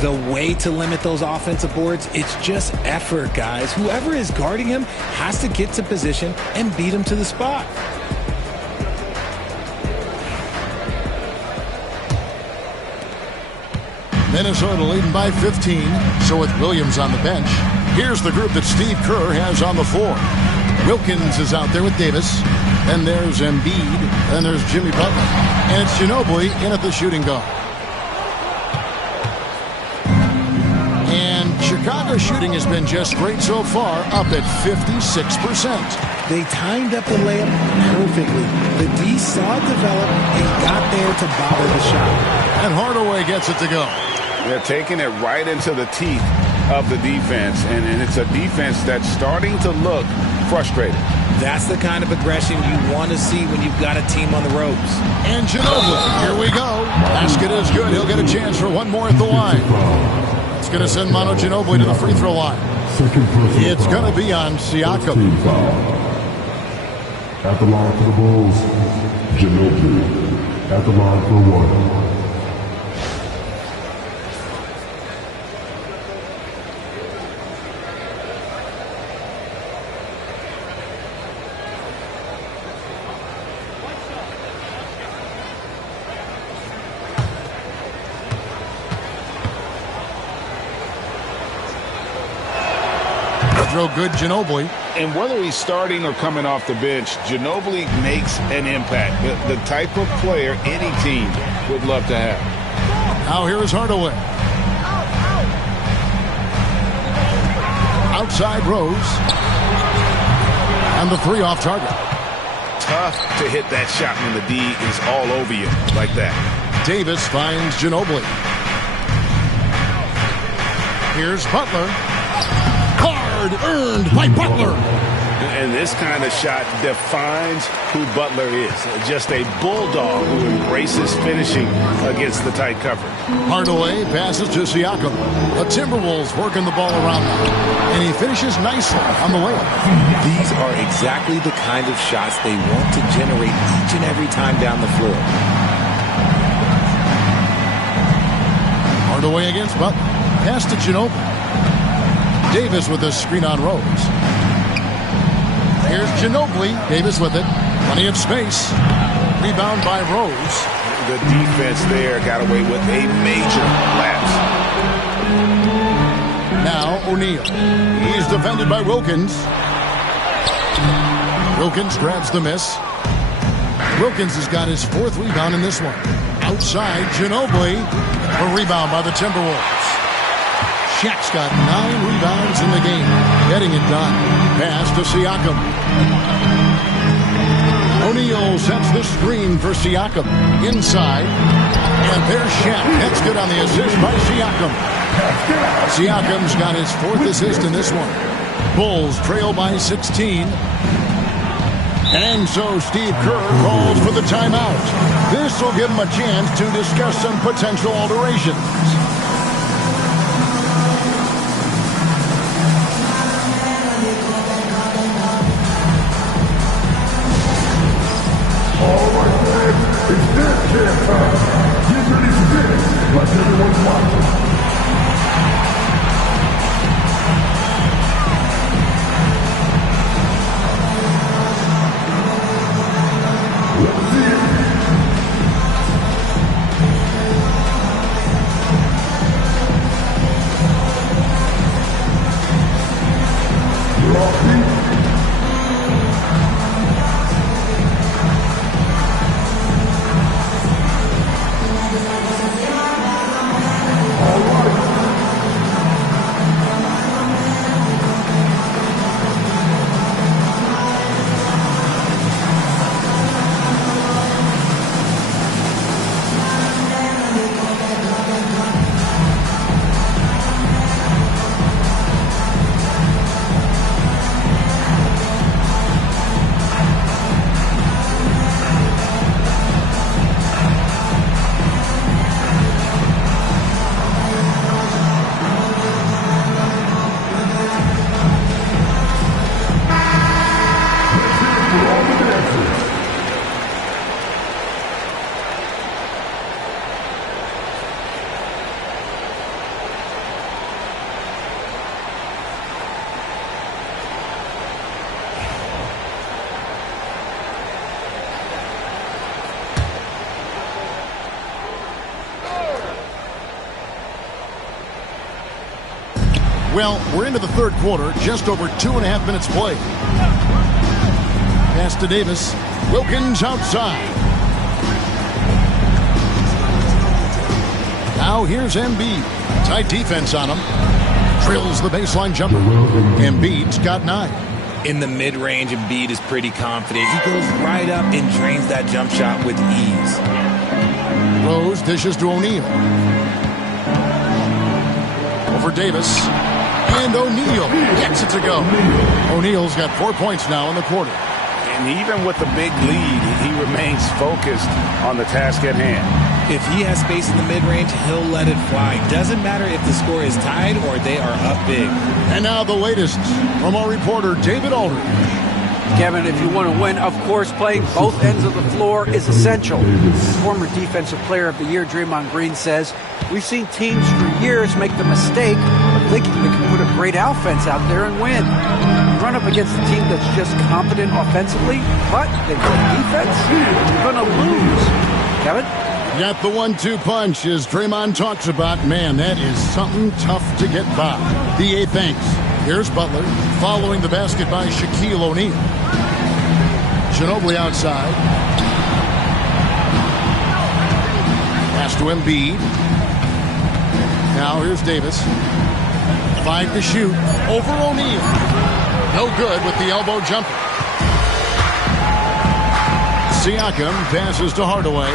The way to limit those offensive boards, it's just effort, guys. Whoever is guarding him has to get to position and beat him to the spot. Minnesota leading by 15. So with Williams on the bench, here's the group that Steve Kerr has on the floor. Wilkins is out there with Davis. Then there's Embiid. Then there's Jimmy Butler. And it's Ginobili in at the shooting guard. And Chicago's shooting has been just great so far, up at 56%. They timed up the layup perfectly. The D saw it develop and got there to bother the shot. And Hardaway gets it to go. They're taking it right into the teeth of the defense, and it's a defense that's starting to look frustrated. That's the kind of aggression you want to see when you've got a team on the ropes. And Ginobili, here we go. Basket is good. He'll get a chance for one more at the line. It's going to send Manu Ginobili to the free throw line. It's going to be on Siakam. At the line for the Bulls, Ginobili. At the line for one. Throw good, Ginobili. And whether he's starting or coming off the bench, Ginobili makes an impact. The type of player any team would love to have. Now here is Hardaway. Outside Rose. And the three off target. Tough to hit that shot when the D is all over you like that. Davis finds Ginobili. Here's Butler. Hard earned by Butler. And this kind of shot defines who Butler is. Just a bulldog who embraces finishing against the tight cover. Hardaway passes to Siakam. The Timberwolves working the ball around him. And he finishes nicely on the layup. These are exactly the kind of shots they want to generate each and every time down the floor. Hardaway against Butler. Pass to Ginobili. Davis with a screen on Rose. Here's Ginobili. Davis with it. Plenty of space. Rebound by Rose. The defense there got away with a major lapse. Now O'Neal. He's defended by Wilkins. Wilkins grabs the miss. Wilkins has got his fourth rebound in this one. Outside, Ginobili. A rebound by the Timberwolves. Shaq's got 9 rebounds in the game. Getting it done. Pass to Siakam. O'Neal sets the screen for Siakam. Inside. And there's Shaq. That's good on the assist by Siakam. Siakam's got his fourth assist in this one. Bulls trail by 16. And so Steve Kerr calls for the timeout. This will give him a chance to discuss some potential alterations. Get ready to dance like everyone's watching. Let's see it. Well, we're into the third quarter, just over 2.5 minutes played. Pass to Davis. Wilkins outside. Now here's Embiid. Tight defense on him. Drills the baseline jumper. Embiid's got 9. In the mid-range, Embiid is pretty confident. He goes right up and drains that jump shot with ease. Rose dishes to O'Neal. Over Davis. And O'Neal gets it to go. O'Neal's got 4 points now in the quarter. And even with the big lead, he remains focused on the task at hand. If he has space in the mid-range, he'll let it fly. Doesn't matter if the score is tied or they are up big. And now the latest from our reporter, David Aldridge. Kevin, if you want to win, of course, playing both ends of the floor is essential. Former Defensive Player of the Year Draymond Green says, we've seen teams for years make the mistake of thinking they can put a great offense out there and win. You run up against a team that's just competent offensively, but they play defense, you're going to lose. Kevin? Got the 1-2 punch as Draymond talks about. Man, that is something tough to get by. DA thanks. Here's Butler following the basket by Shaquille O'Neal. Ginobili outside. Pass to Embiid. Now here's Davis. 5 to shoot. Over O'Neal. No good with the elbow jumper. Siakam passes to Hardaway.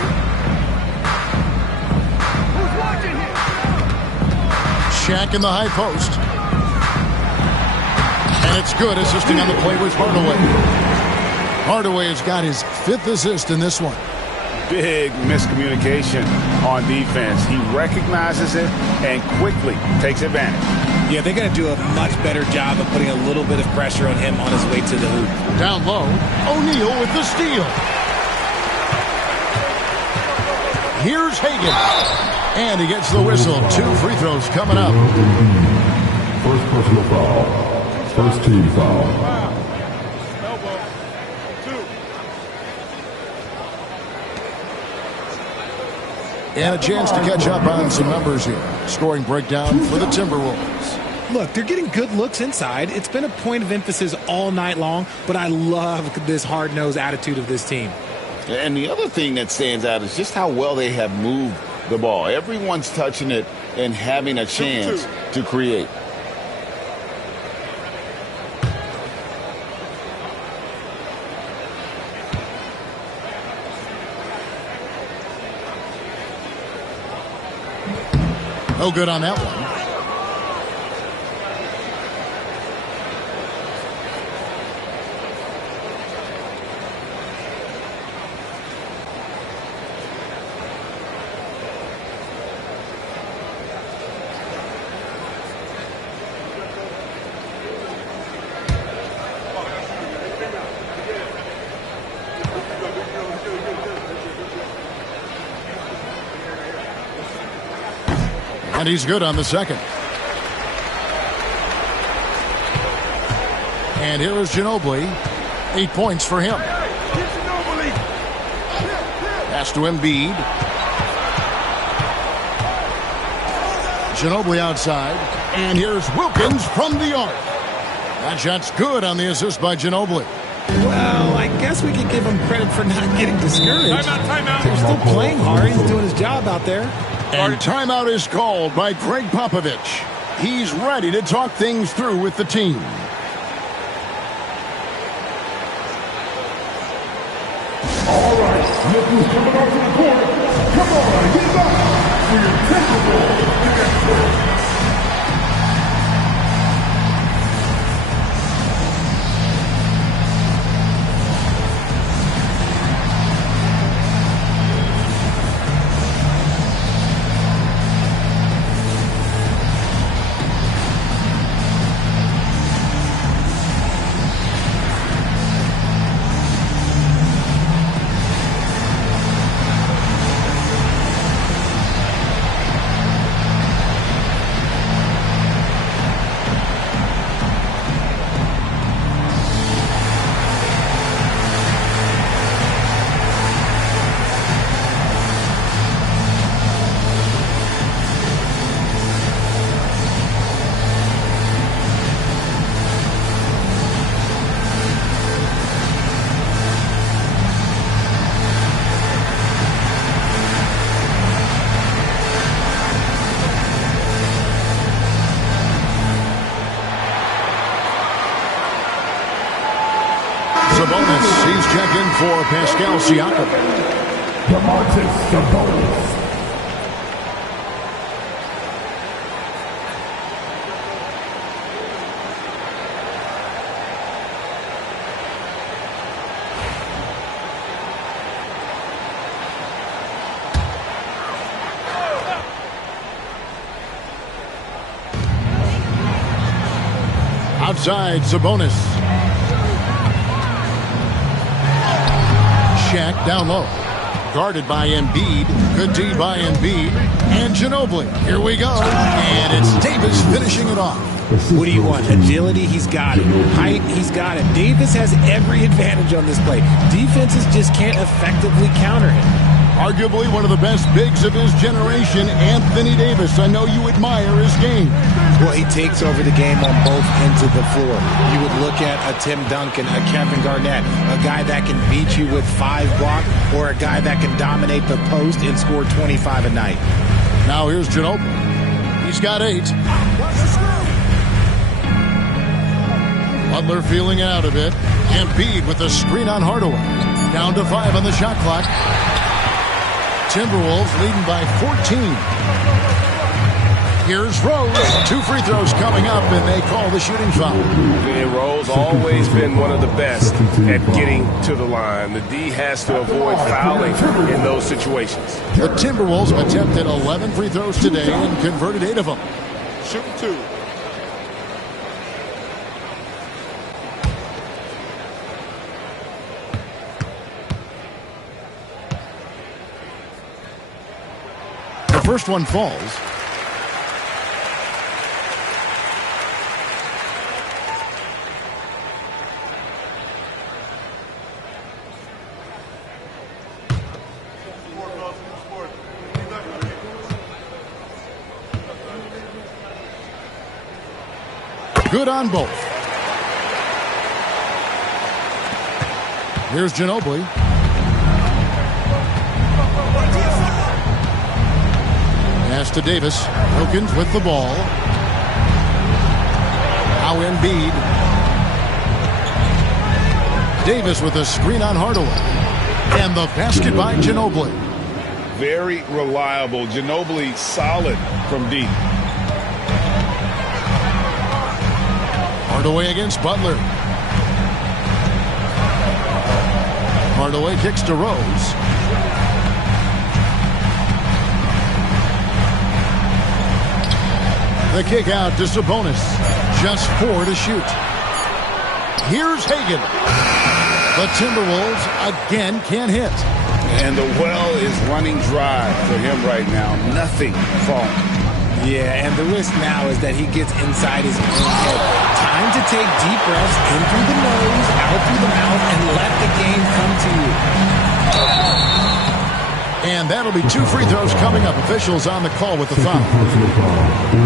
Shaq in the high post. And it's good, assisting on the play with Hardaway. Hardaway has got his 5th assist in this one. Big miscommunication on defense. He recognizes it and quickly takes advantage. Yeah, they're going to do a much better job of putting a little bit of pressure on him on his way to the hoop. Down low, O'Neal with the steal. Here's Hagan. And he gets the whistle. 2 free throws coming up. First personal foul. First team foul. And a chance to catch up on some numbers here. Scoring breakdown for the Timberwolves. Look, they're getting good looks inside. It's been a point of emphasis all night long, but I love this hard-nosed attitude of this team. And the other thing that stands out is just how well they have moved the ball. Everyone's touching it and having a chance to create. No good on that one. And he's good on the second. And here is Ginobili. 8 points for him. Pass to Embiid. Ginobili outside. And here's Wilkins from the arc. That shot's good on the assist by Ginobili. Well, I guess we could give him credit for not getting discouraged. Timeout. They're still playing hard. He's doing his job out there. And timeout is called by Greg Popovich. He's ready to talk things through with the team. All right, look who's coming out to the corner. Come on, get back for your Timberwolves dancer. Sabonis. He's checked in for Pascal Siakam. Sabonis. Outside, Sabonis. Shaq down low. Guarded by Embiid. Good D by Embiid. And Ginobili. Here we go. And it's Davis finishing it off. What do you want? Agility, he's got it. Height, he's got it. Davis has every advantage on this play. Defenses just can't effectively counter him. Arguably one of the best bigs of his generation, Anthony Davis. I know you admire his game. Well, he takes over the game on both ends of the floor. You would look at a Tim Duncan, a Kevin Garnett, a guy that can beat you with 5 block, or a guy that can dominate the post and score 25 a night. Now here's Ginobili. He's got 8. Butler feeling out a bit. Embiid with a screen on Hardaway. Down to 5 on the shot clock. Timberwolves leading by 14. Here's Rose. 2 free throws coming up, and they call the shooting foul. And Rose always been one of the best at getting to the line. The D has to avoid fouling in those situations. The Timberwolves attempted 11 free throws today and converted 8 of them. Shooting 2. The first one falls. Good on both. Here's Ginobili. Pass to Davis. Wilkins with the ball. Now Embiid. Davis with a screen on Hardaway. And the basket by Ginobili. Very reliable. Ginobili solid from deep. Hardaway against Butler. Hardaway kicks to Rose. The kick out to Sabonis. Just 4 to shoot. Here's Hagan. The Timberwolves again can't hit. And the well is running dry for him right now. Nothing falling. Yeah, and the risk now is that he gets inside his own head. Time to take deep breaths in through the nose, out through the mouth, and let the game come to you. And that'll be 2 free throws coming up. Officials on the call with the foul.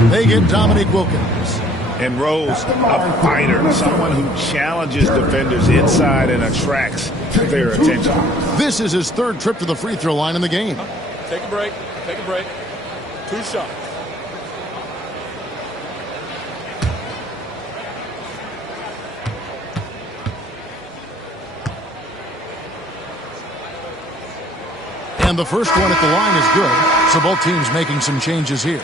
They get Dominique Wilkins. And Rose, a fighter, someone who challenges defenders inside and attracts their attention. This is his 3rd trip to the free throw line in the game. Take a break. Take a break. 2 shots. And the first one at the line is good. So both teams making some changes here.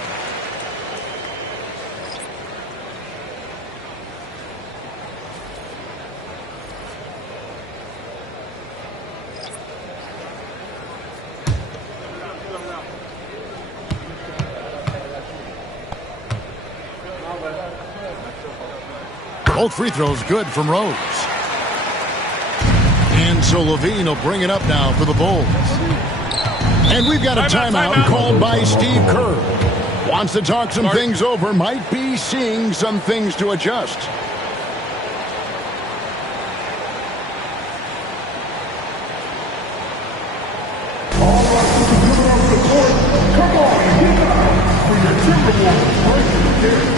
Both free throws good from Rose. And so Levine will bring it up now for the Bulls. And we've got a timeout called by Steve Kerr. Wants to talk some things over. Might be seeing some things to adjust. Come on, get out for your Timberwolves breaking the game.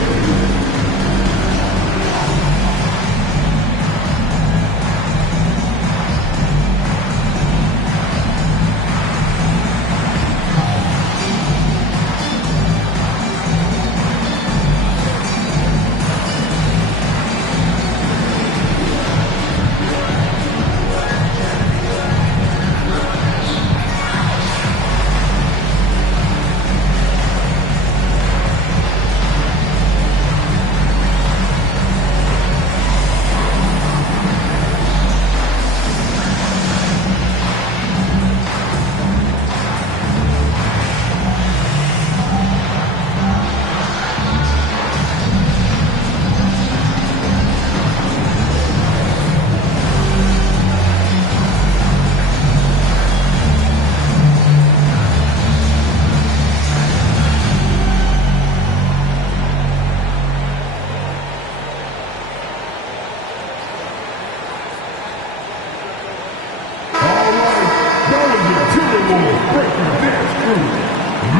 breaking dance crew,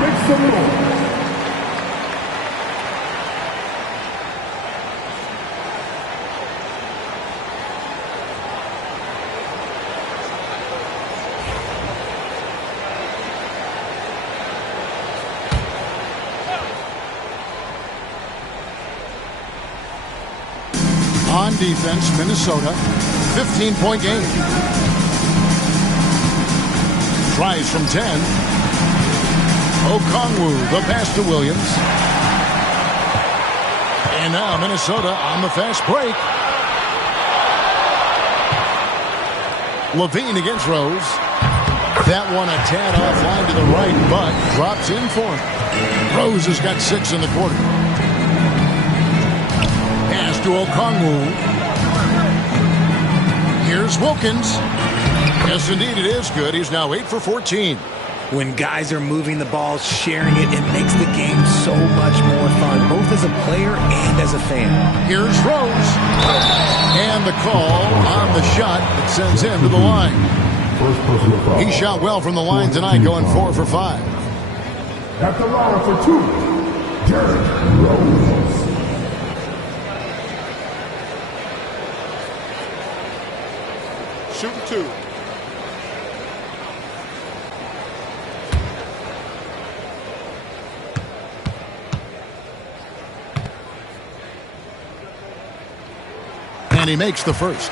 make some noise. On defense, Minnesota, 15-point game. Tries from 10. Okongwu, the pass to Williams. And now Minnesota on the fast break. Levine against Rose. That one a tad offline to the right, but drops in for him. Rose has got 6 in the quarter. Pass to Okongwu. Here's Wilkins. Yes, indeed, it is good. He's now 8 for 14. When guys are moving the ball, sharing it, it makes the game so much more fun, both as a player and as a fan. Here's Rose. And the call on the shot that sends him to the line. He shot well from the line tonight, going 4 for 5. At the line for 2, Derrick Rose. Shooting 2. And he makes the first.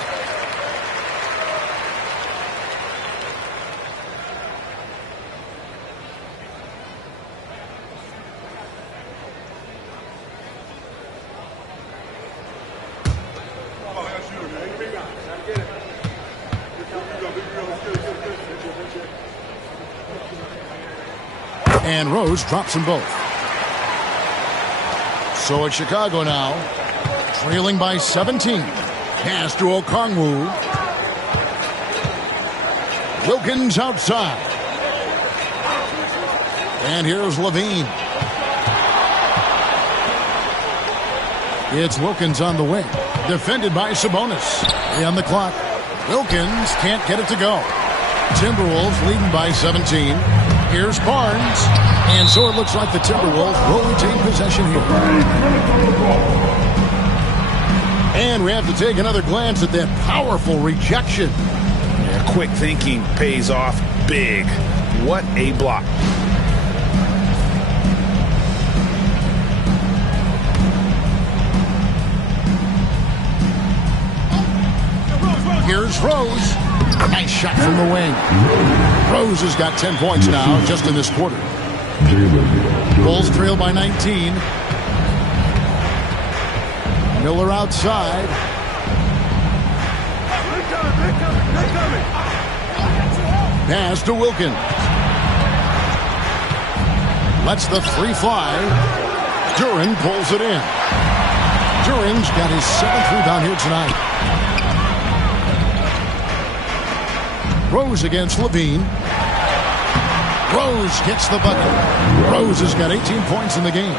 And Rose drops them both. So it's Chicago now, trailing by 17. Pass to Okongwu. Wilkins outside. And here's Levine. It's Wilkins on the wing. Defended by Sabonis. On the clock. Wilkins can't get it to go. Timberwolves leading by 17. Here's Barnes. And so it looks like the Timberwolves will retain possession here. And we have to take another glance at that powerful rejection. Yeah, quick thinking pays off big. What a block. Here's Rose. Nice shot from the wing. Rose has got 10 points now just in this quarter. Bulls trail by 19. Miller outside. Pass to Wilkins. Lets the 3 fly. Duran pulls it in. Duran's got his 7th rebound here tonight. Rose against Levine. Rose gets the bucket. Rose has got 18 points in the game.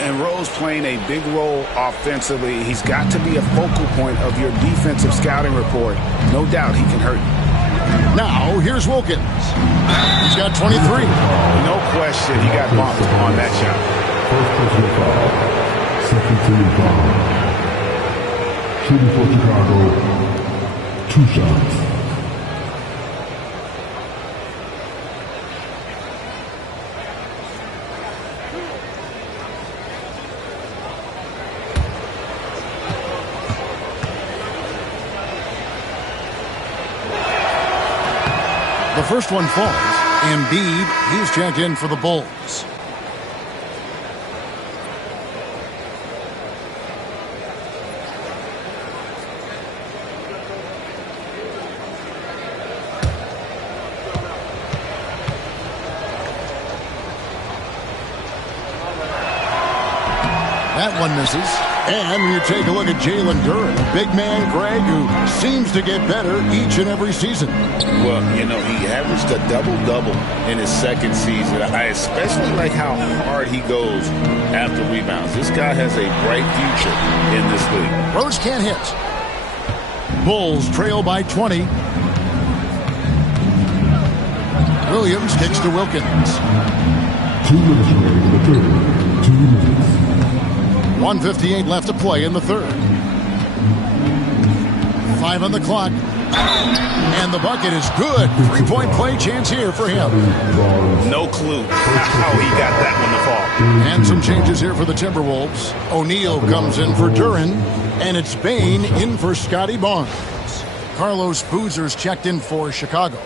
And Rose playing a big role offensively. He's got to be a focal point of your defensive scouting report. No doubt he can hurt you. Now, here's Wilkins. He's got 23. No question he got bumped on that shot. First personal foul. Second team foul. Shooting for Chicago. 2 shots. The first one falls. Embiid, he's checked in for the Bulls. That one misses. And when you take a look at Jalen Duran, big man Greg, who seems to get better each and every season. Well, you know, he averaged a double-double in his second season. I especially like how hard he goes after rebounds. This guy has a bright future in this league. Rose can't hit. Bulls trail by 20. Williams kicks to Wilkins. 2 minutes remaining in the third. 2 minutes. 1:58 left to play in the third. 5 on the clock. And the bucket is good. 3-point play chance here for him. No clue how he got that one to fall. And some changes here for the Timberwolves. O'Neal comes in for Duran, and it's Bain in for Scotty Barnes. Carlos Boozer's checked in for Chicago.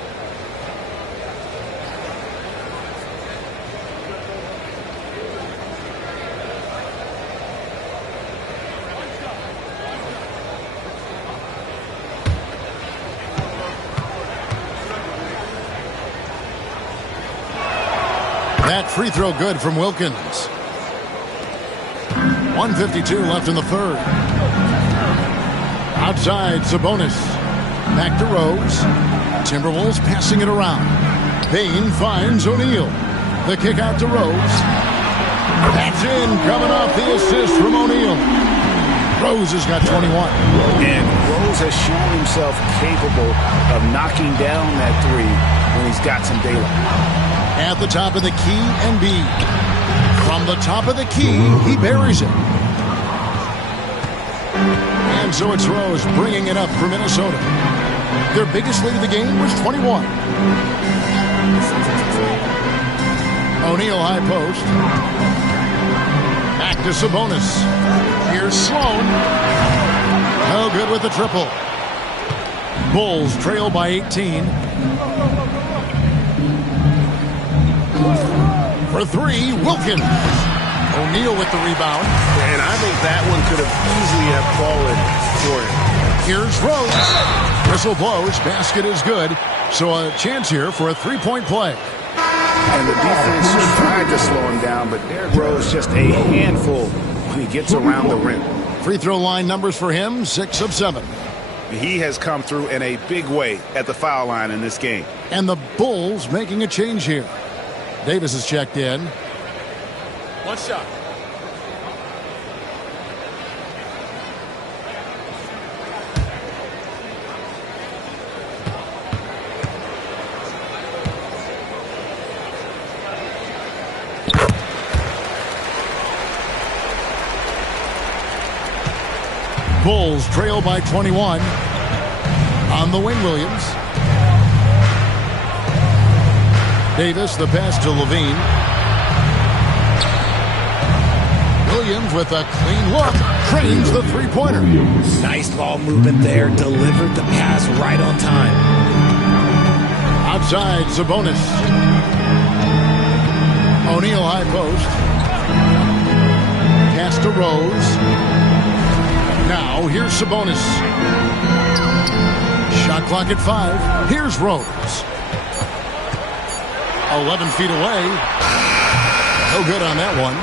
That free throw good from Wilkins. 1:52 left in the third. Outside, Sabonis. Back to Rose. Timberwolves passing it around. Bain finds O'Neal. The kick out to Rose. That's in, coming off the assist from O'Neal. Rose has got 21. And Rose has shown himself capable of knocking down that three when he's got some daylight. At the top of the key, Embiid. From the top of the key, he buries it. And so it's Rose bringing it up for Minnesota. Their biggest lead of the game was 21. O'Neal high post. Back to Sabonis. Here's Sloan. No good with the triple. Bulls trail by 18. For three, Wilkins. O'Neal with the rebound. And I think that one could have easily have fallen for him. Here's Rose. Whistle blows. Basket is good. So a chance here for a three-point play. And the defense tried to slow him down, but Derrick Rose just a handful when he gets around the rim. Free throw line numbers for him, 6 of 7. He has come through in a big way at the foul line in this game. And the Bulls making a change here. Davis is checked in. One shot. Bulls trail by 21. On the wing, Williams. Davis, the pass to Levine. Williams with a clean look. Trains the three-pointer. Nice ball movement there. Delivered the pass right on time. Outside, Sabonis. O'Neal high post. Pass to Rose. Now, here's Sabonis. Shot clock at 5. Here's Rose. 11 feet away. No good on that one.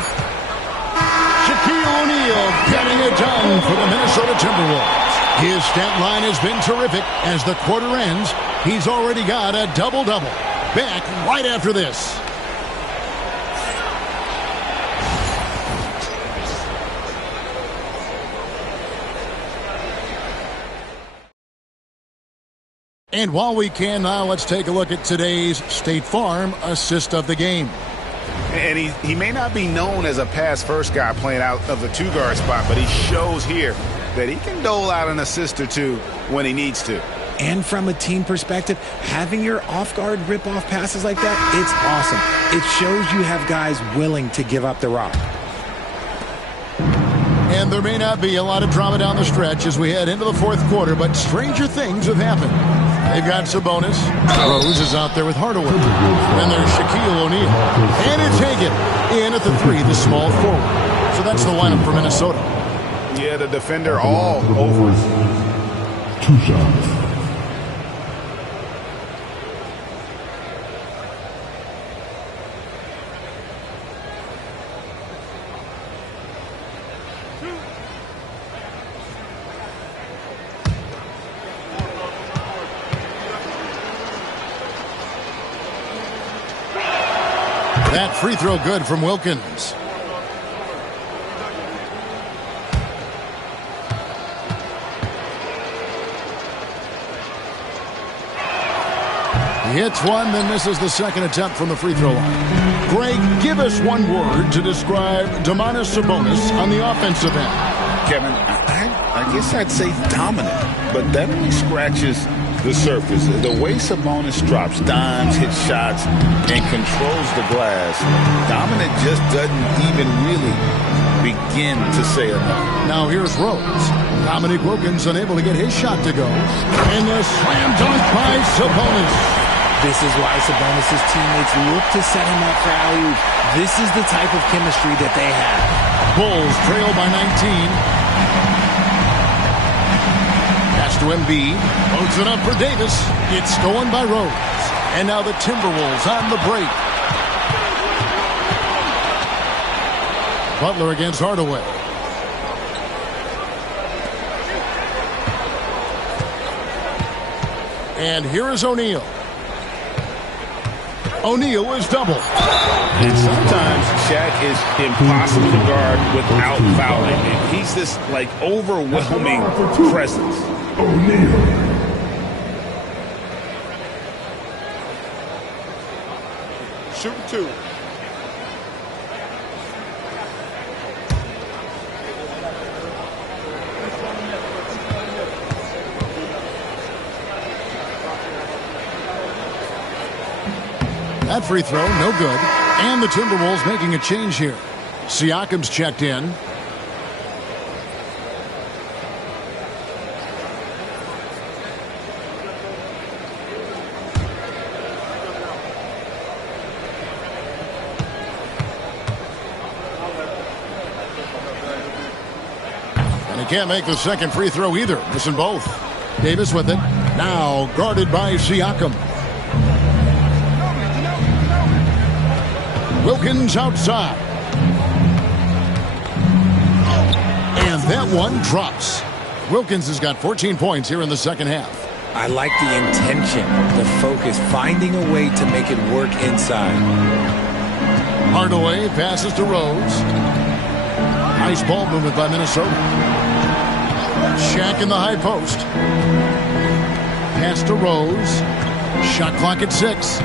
Shaquille O'Neal getting it done for the Minnesota Timberwolves. His stat line has been terrific. As the quarter ends, he's already got a double-double. Back right after this. And while we can now, let's take a look at today's State Farm assist of the game. And he may not be known as a pass-first guy playing out of the two-guard spot, but he shows here that he can dole out an assist or two when he needs to. And from a team perspective, having your off-guard rip-off passes like that, it's awesome. It shows you have guys willing to give up the rock. And there may not be a lot of drama down the stretch as we head into the fourth quarter, but stranger things have happened. They've got Sabonis. Rose is out there with Hardaway. Then there's Shaquille O'Neal. And it's Hagan in at the 3, the small forward. So that's the lineup for Minnesota. Yeah, the defender all over. 2 shots. That free throw good from Wilkins. Hits one, then misses the second attempt from the free throw line. Greg, give us one word to describe Domantas Sabonis on the offensive end. Kevin, I guess I'd say dominant, but that only scratches the surface. The way Sabonis drops dimes, hits shots, and controls the glass, dominant just doesn't even really begin to say enough. Now here's Rose. Dominique Wilkins unable to get his shot to go. And the slam dunk by Sabonis. This is why Sabonis' teammates look to set him up for alley-oop. This is the type of chemistry that they have. Bulls trail by 19. Pass to Embiid. Loads it up for Davis. It's stolen by Rose. And now the Timberwolves on the break. Butler against Hardaway. And here is O'Neal. O'Neal is double. And sometimes Shaq is impossible to guard without fouling. He's this, like, overwhelming presence. O'Neal. Shoot two. That free throw, no good. And the Timberwolves making a change here. Siakam's checked in. And he can't make the second free throw either. Missing both. Davis with it. Now guarded by Siakam. Wilkins outside. And that one drops. Wilkins has got 14 points here in the second half. I like the intention, the focus, finding a way to make it work inside. Hardaway passes to Rose. Nice ball movement by Minnesota. Shaq in the high post. Pass to Rose. Shot clock at 6.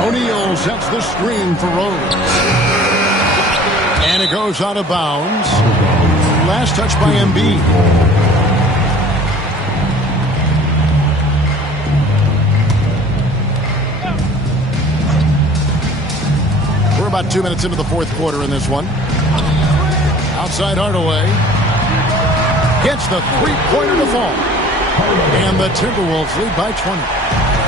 O'Neal sets the screen for Rose. And it goes out of bounds. Last touch by Embiid. We're about 2 minutes into the fourth quarter in this one. Outside Hardaway. Gets the three-pointer to fall. And the Timberwolves lead by 20.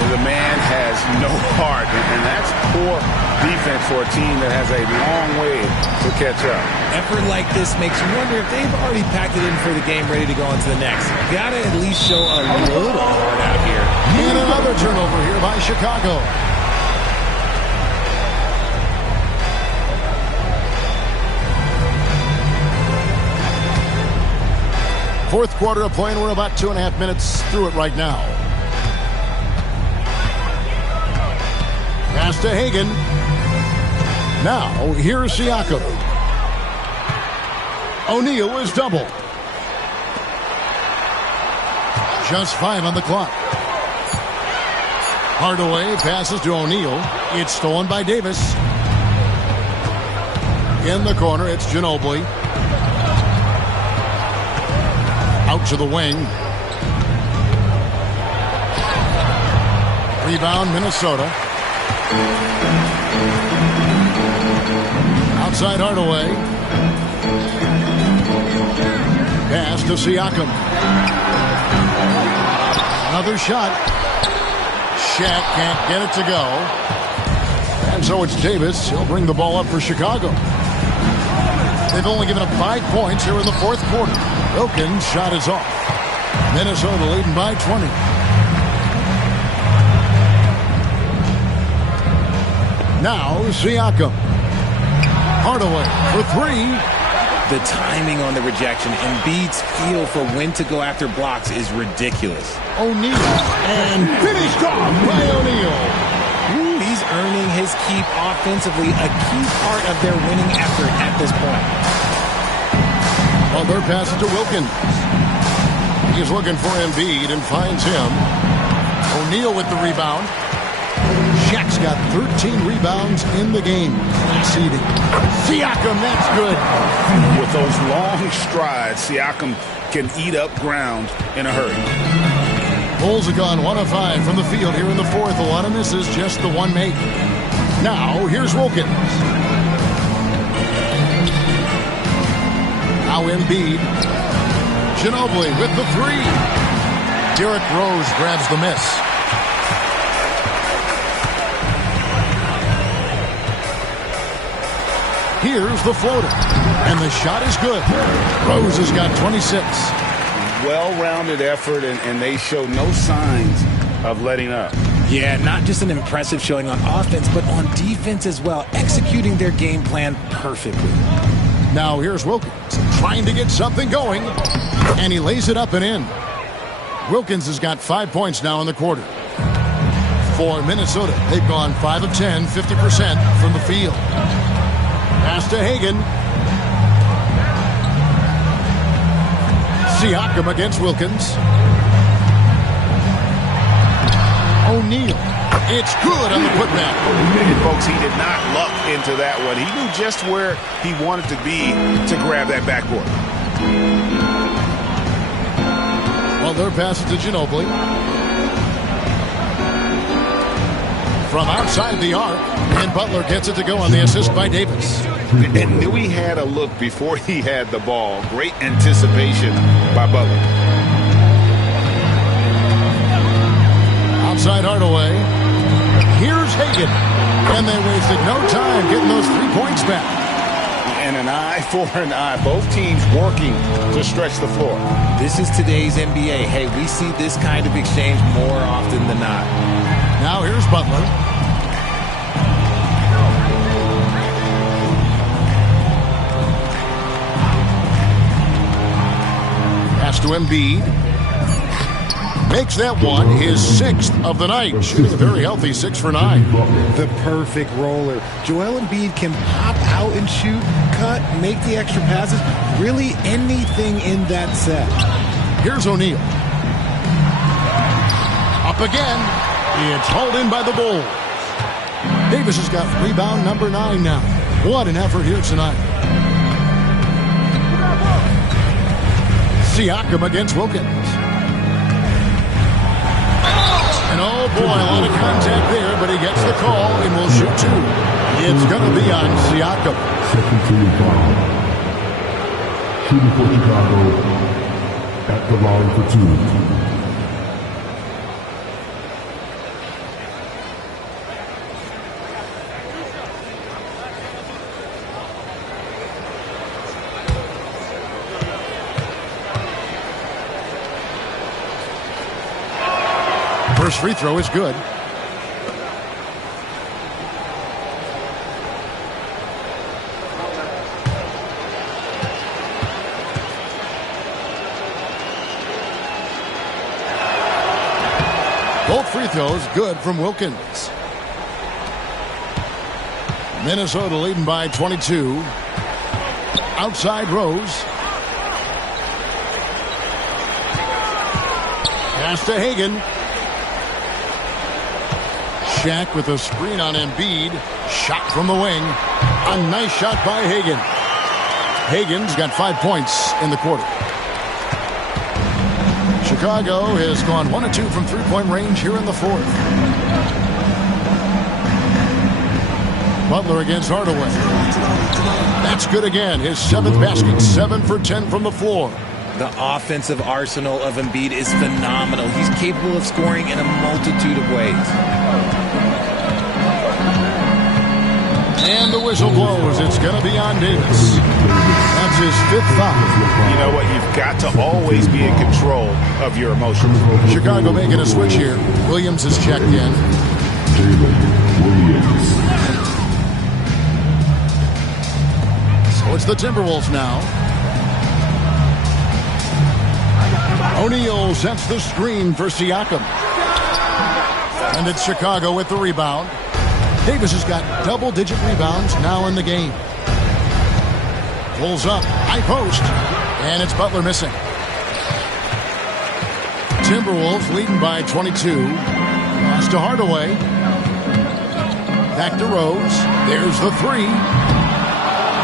The man has no heart, and that's poor defense for a team that has a long way to catch up. Effort like this makes you wonder if they've already packed it in for the game ready to go on to the next. Gotta at least show a little heart out here. And another turnover here by Chicago. Fourth quarter of play, and we're about 2.5 minutes through it right now. Pass to Hagan. Now, here's Siakam. O'Neal is double. Just 5 on the clock. Hardaway passes to O'Neal. It's stolen by Davis. In the corner, it's Ginobili. Out to the wing. Rebound, Minnesota. Outside Hardaway. Pass to Siakam. Another shot. Shaq can't get it to go. And so it's Davis. He'll bring the ball up for Chicago. They've only given up 5 points here in the fourth quarter. Wilkins' shot is off. Minnesota leading by 20. Now Siakam. Hardaway for 3. The timing on the rejection, Embiid's feel for when to go after blocks is ridiculous. O'Neal. And finished off by O'Neal. He's earning his keep offensively, a key part of their winning effort at this point. Butler passes to Wilkins. He's looking for Embiid and finds him. O'Neal with the rebound. Shaq's got 13 rebounds in the game. Seeding. Siakam, that's good. With those long strides, Siakam can eat up ground in a hurry. Bulls have gone 1 of 5 from the field here in the fourth. A lot of misses, just the one make. Now, here's Wilkins. Now Embiid. Ginobili with the three. Derrick Rose grabs the miss. Here's the floater. And the shot is good. Rose has got 26. Well-rounded effort, and they show no signs of letting up. Yeah, not just an impressive showing on offense, but on defense as well, executing their game plan perfectly. Now here's Wilkins trying to get something going, and he lays it up and in. Wilkins has got 5 points now in the quarter. For Minnesota, they've gone 5 of 10, 50% from the field. Pass to Hagan. Siakam against Wilkins. O'Neal. It's good on the putback. And folks, he did not luck into that one. He knew just where he wanted to be to grab that backboard. Well, their pass to Ginobili. From outside the arc, and Butler gets it to go on the assist by Davis. And knew he had a look before he had the ball. Great anticipation by Butler. Outside Hardaway. Here's Hagan. And they wasted no time getting those 3 points back. And an eye for an eye. Both teams working to stretch the floor. This is today's NBA. Hey, we see this kind of exchange more often than not. Now here's Butler. Pass to Embiid. Makes that one his 6th of the night. Shooting a very healthy 6 for 9. The perfect roller. Joel Embiid can pop out and shoot, cut, make the extra passes. Really anything in that set. Here's O'Neal. Up again. It's hauled in by the Bulls. Davis has got rebound number 9 now. What an effort here tonight. Siakam against Wilkins. And oh boy, a lot of contact there, but he gets the call and will shoot 2. It's going to be on Siakam. Second team foul. Shooting for Chicago at the line for 2. First free throw is good. Both free throws good from Wilkins. Minnesota leading by 22. Outside Rose. Pass to Hagan. Shaq with a screen on Embiid. Shot from the wing. A nice shot by Hagan. Hagan's got 5 points in the quarter. Chicago has gone 1 of 2 from three-point range here in the fourth. Butler against Hardaway. That's good again. His 7th basket. 7 for 10 from the floor. The offensive arsenal of Embiid is phenomenal. He's capable of scoring in a multitude of ways. And the whistle blows. It's going to be on Davis. That's his 5th foul. You know what? You've got to always be in control of your emotions. Chicago making a switch here. Williams has checked in. So it's the Timberwolves now. O'Neal sets the screen for Siakam. And it's Chicago with the rebound. Davis has got double-digit rebounds now in the game. Pulls up, high post, and it's Butler missing. Timberwolves leading by 22. Pass to Hardaway. Back to Rose. There's the three.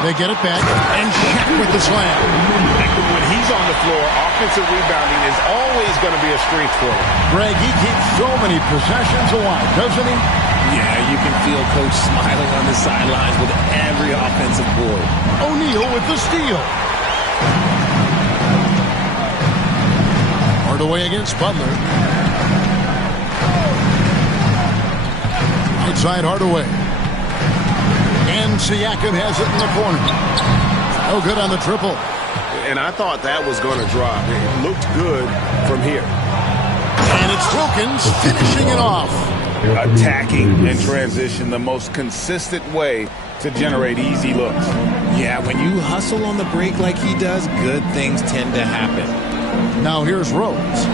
They get it back, and Shaq with the slam. When he's on the floor, offensive rebounding is always going to be a strength for him. Greg, he keeps so many possessions alive, doesn't he? Yeah, you can feel Coach smiling on the sidelines with every offensive board. O'Neal with the steal. Hardaway against Butler. Outside Hardaway. And Siakam has it in the corner. No good on the triple. And I thought that was going to drop. It looked good from here. And it's Wilkins finishing it off. Attacking and transition, the most consistent way to generate easy looks. Yeah, when you hustle on the break like he does, good things tend to happen. Now here's Rose.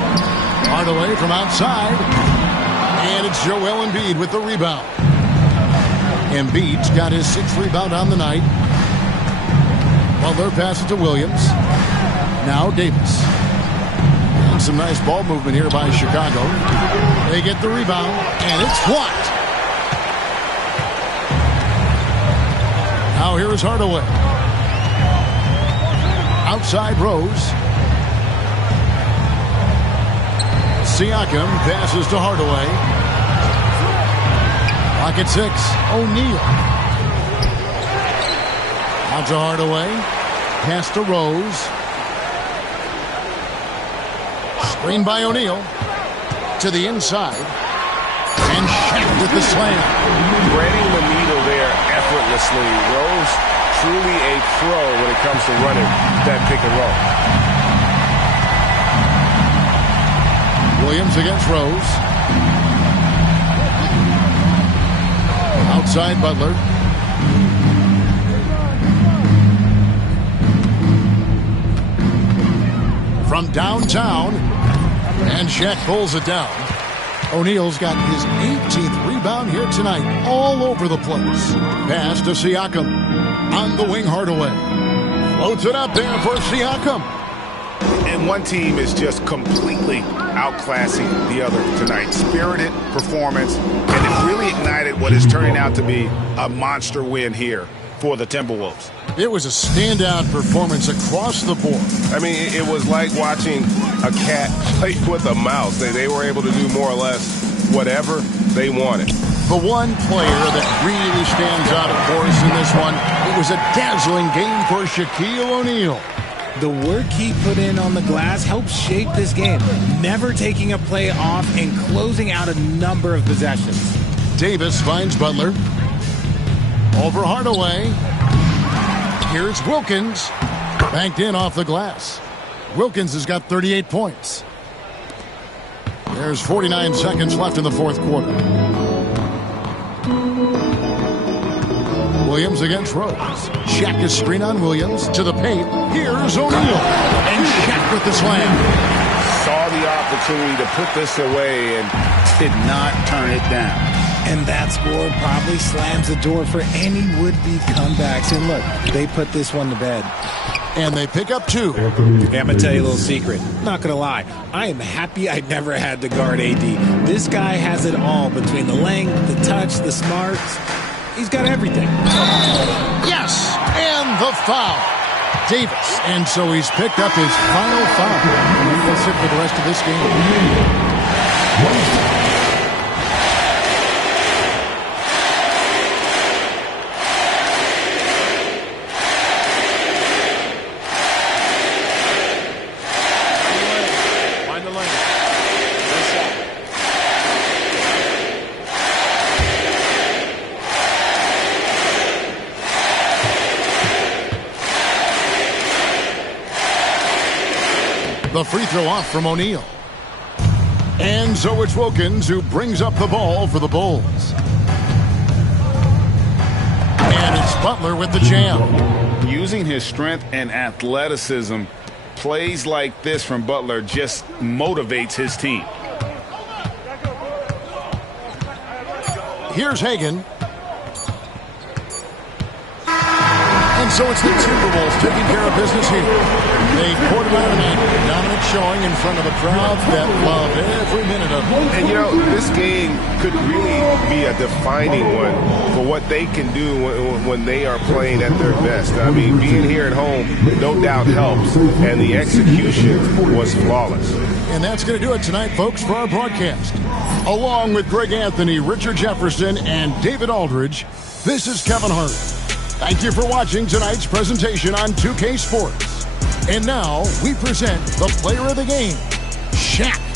Hardaway from outside. And it's Joel Embiid with the rebound. Embiid's got his 6th rebound on the night. Butler passes to Williams. Now Davis. And some nice ball movement here by Chicago. They get the rebound, and it's blocked. Now here is Hardaway. Outside Rose. Siakam passes to Hardaway. Pocket 6, O'Neal. Out to Hardaway. Pass to Rose. Screen by O'Neal. To the inside. And Shaq with the slam. Threading the needle there effortlessly. Rose truly a pro when it comes to running that pick and roll. Williams against Rose. Outside Butler. From downtown. And Shaq pulls it down. O'Neal's got his 18th rebound here tonight. All over the place. Pass to Siakam. On the wing, Hardaway. Floats it up there for Siakam. And one team is just completely outclassing the other tonight. Spirited performance, and it really ignited what is turning out to be a monster win here for the Timberwolves. It was a standout performance across the board. I mean, it was like watching a cat play with a mouse. They were able to do more or less whatever they wanted. The one player that really stands out, of course, in this one, it was a dazzling game for Shaquille O'Neal. The work he put in on the glass helped shape this game, never taking a play off and closing out a number of possessions. Davis finds Butler. Over Hardaway. Here's Wilkins. Banked in off the glass. Wilkins has got 38 points. There's 49 seconds left in the fourth quarter. Williams against Rose. Shaq is screen on Williams to the paint. Here's O'Neal. And Shaq with the slam. Saw the opportunity to put this away and did not turn it down. And that score probably slams the door for any would-be comebacks. And look, they put this one to bed. And they pick up 2. Hey, I'm going to tell you a little secret. Not going to lie. I am happy I never had to guard AD. This guy has it all between the length, the touch, the smarts. He's got everything. Yes, and the foul. Davis. And so he's picked up his final foul. And he'll sit for the rest of this game. The free throw off from O'Neal. And so it's Wilkins who brings up the ball for the Bulls. And it's Butler with the jam. Using his strength and athleticism, plays like this from Butler just motivates his team. Here's Hagan. And so it's the Timberwolves taking care of business here. They poured it on tonight. Dominant showing in front of a crowd that loved every minute of it. And, you know, this game could really be a defining one for what they can do when they are playing at their best. I mean, being here at home, no doubt helps, and the execution was flawless. And that's going to do it tonight, folks, for our broadcast. Along with Greg Anthony, Richard Jefferson, and David Aldridge, this is Kevin Hart. Thank you for watching tonight's presentation on 2K Sports. And now we present the player of the game, Shaq.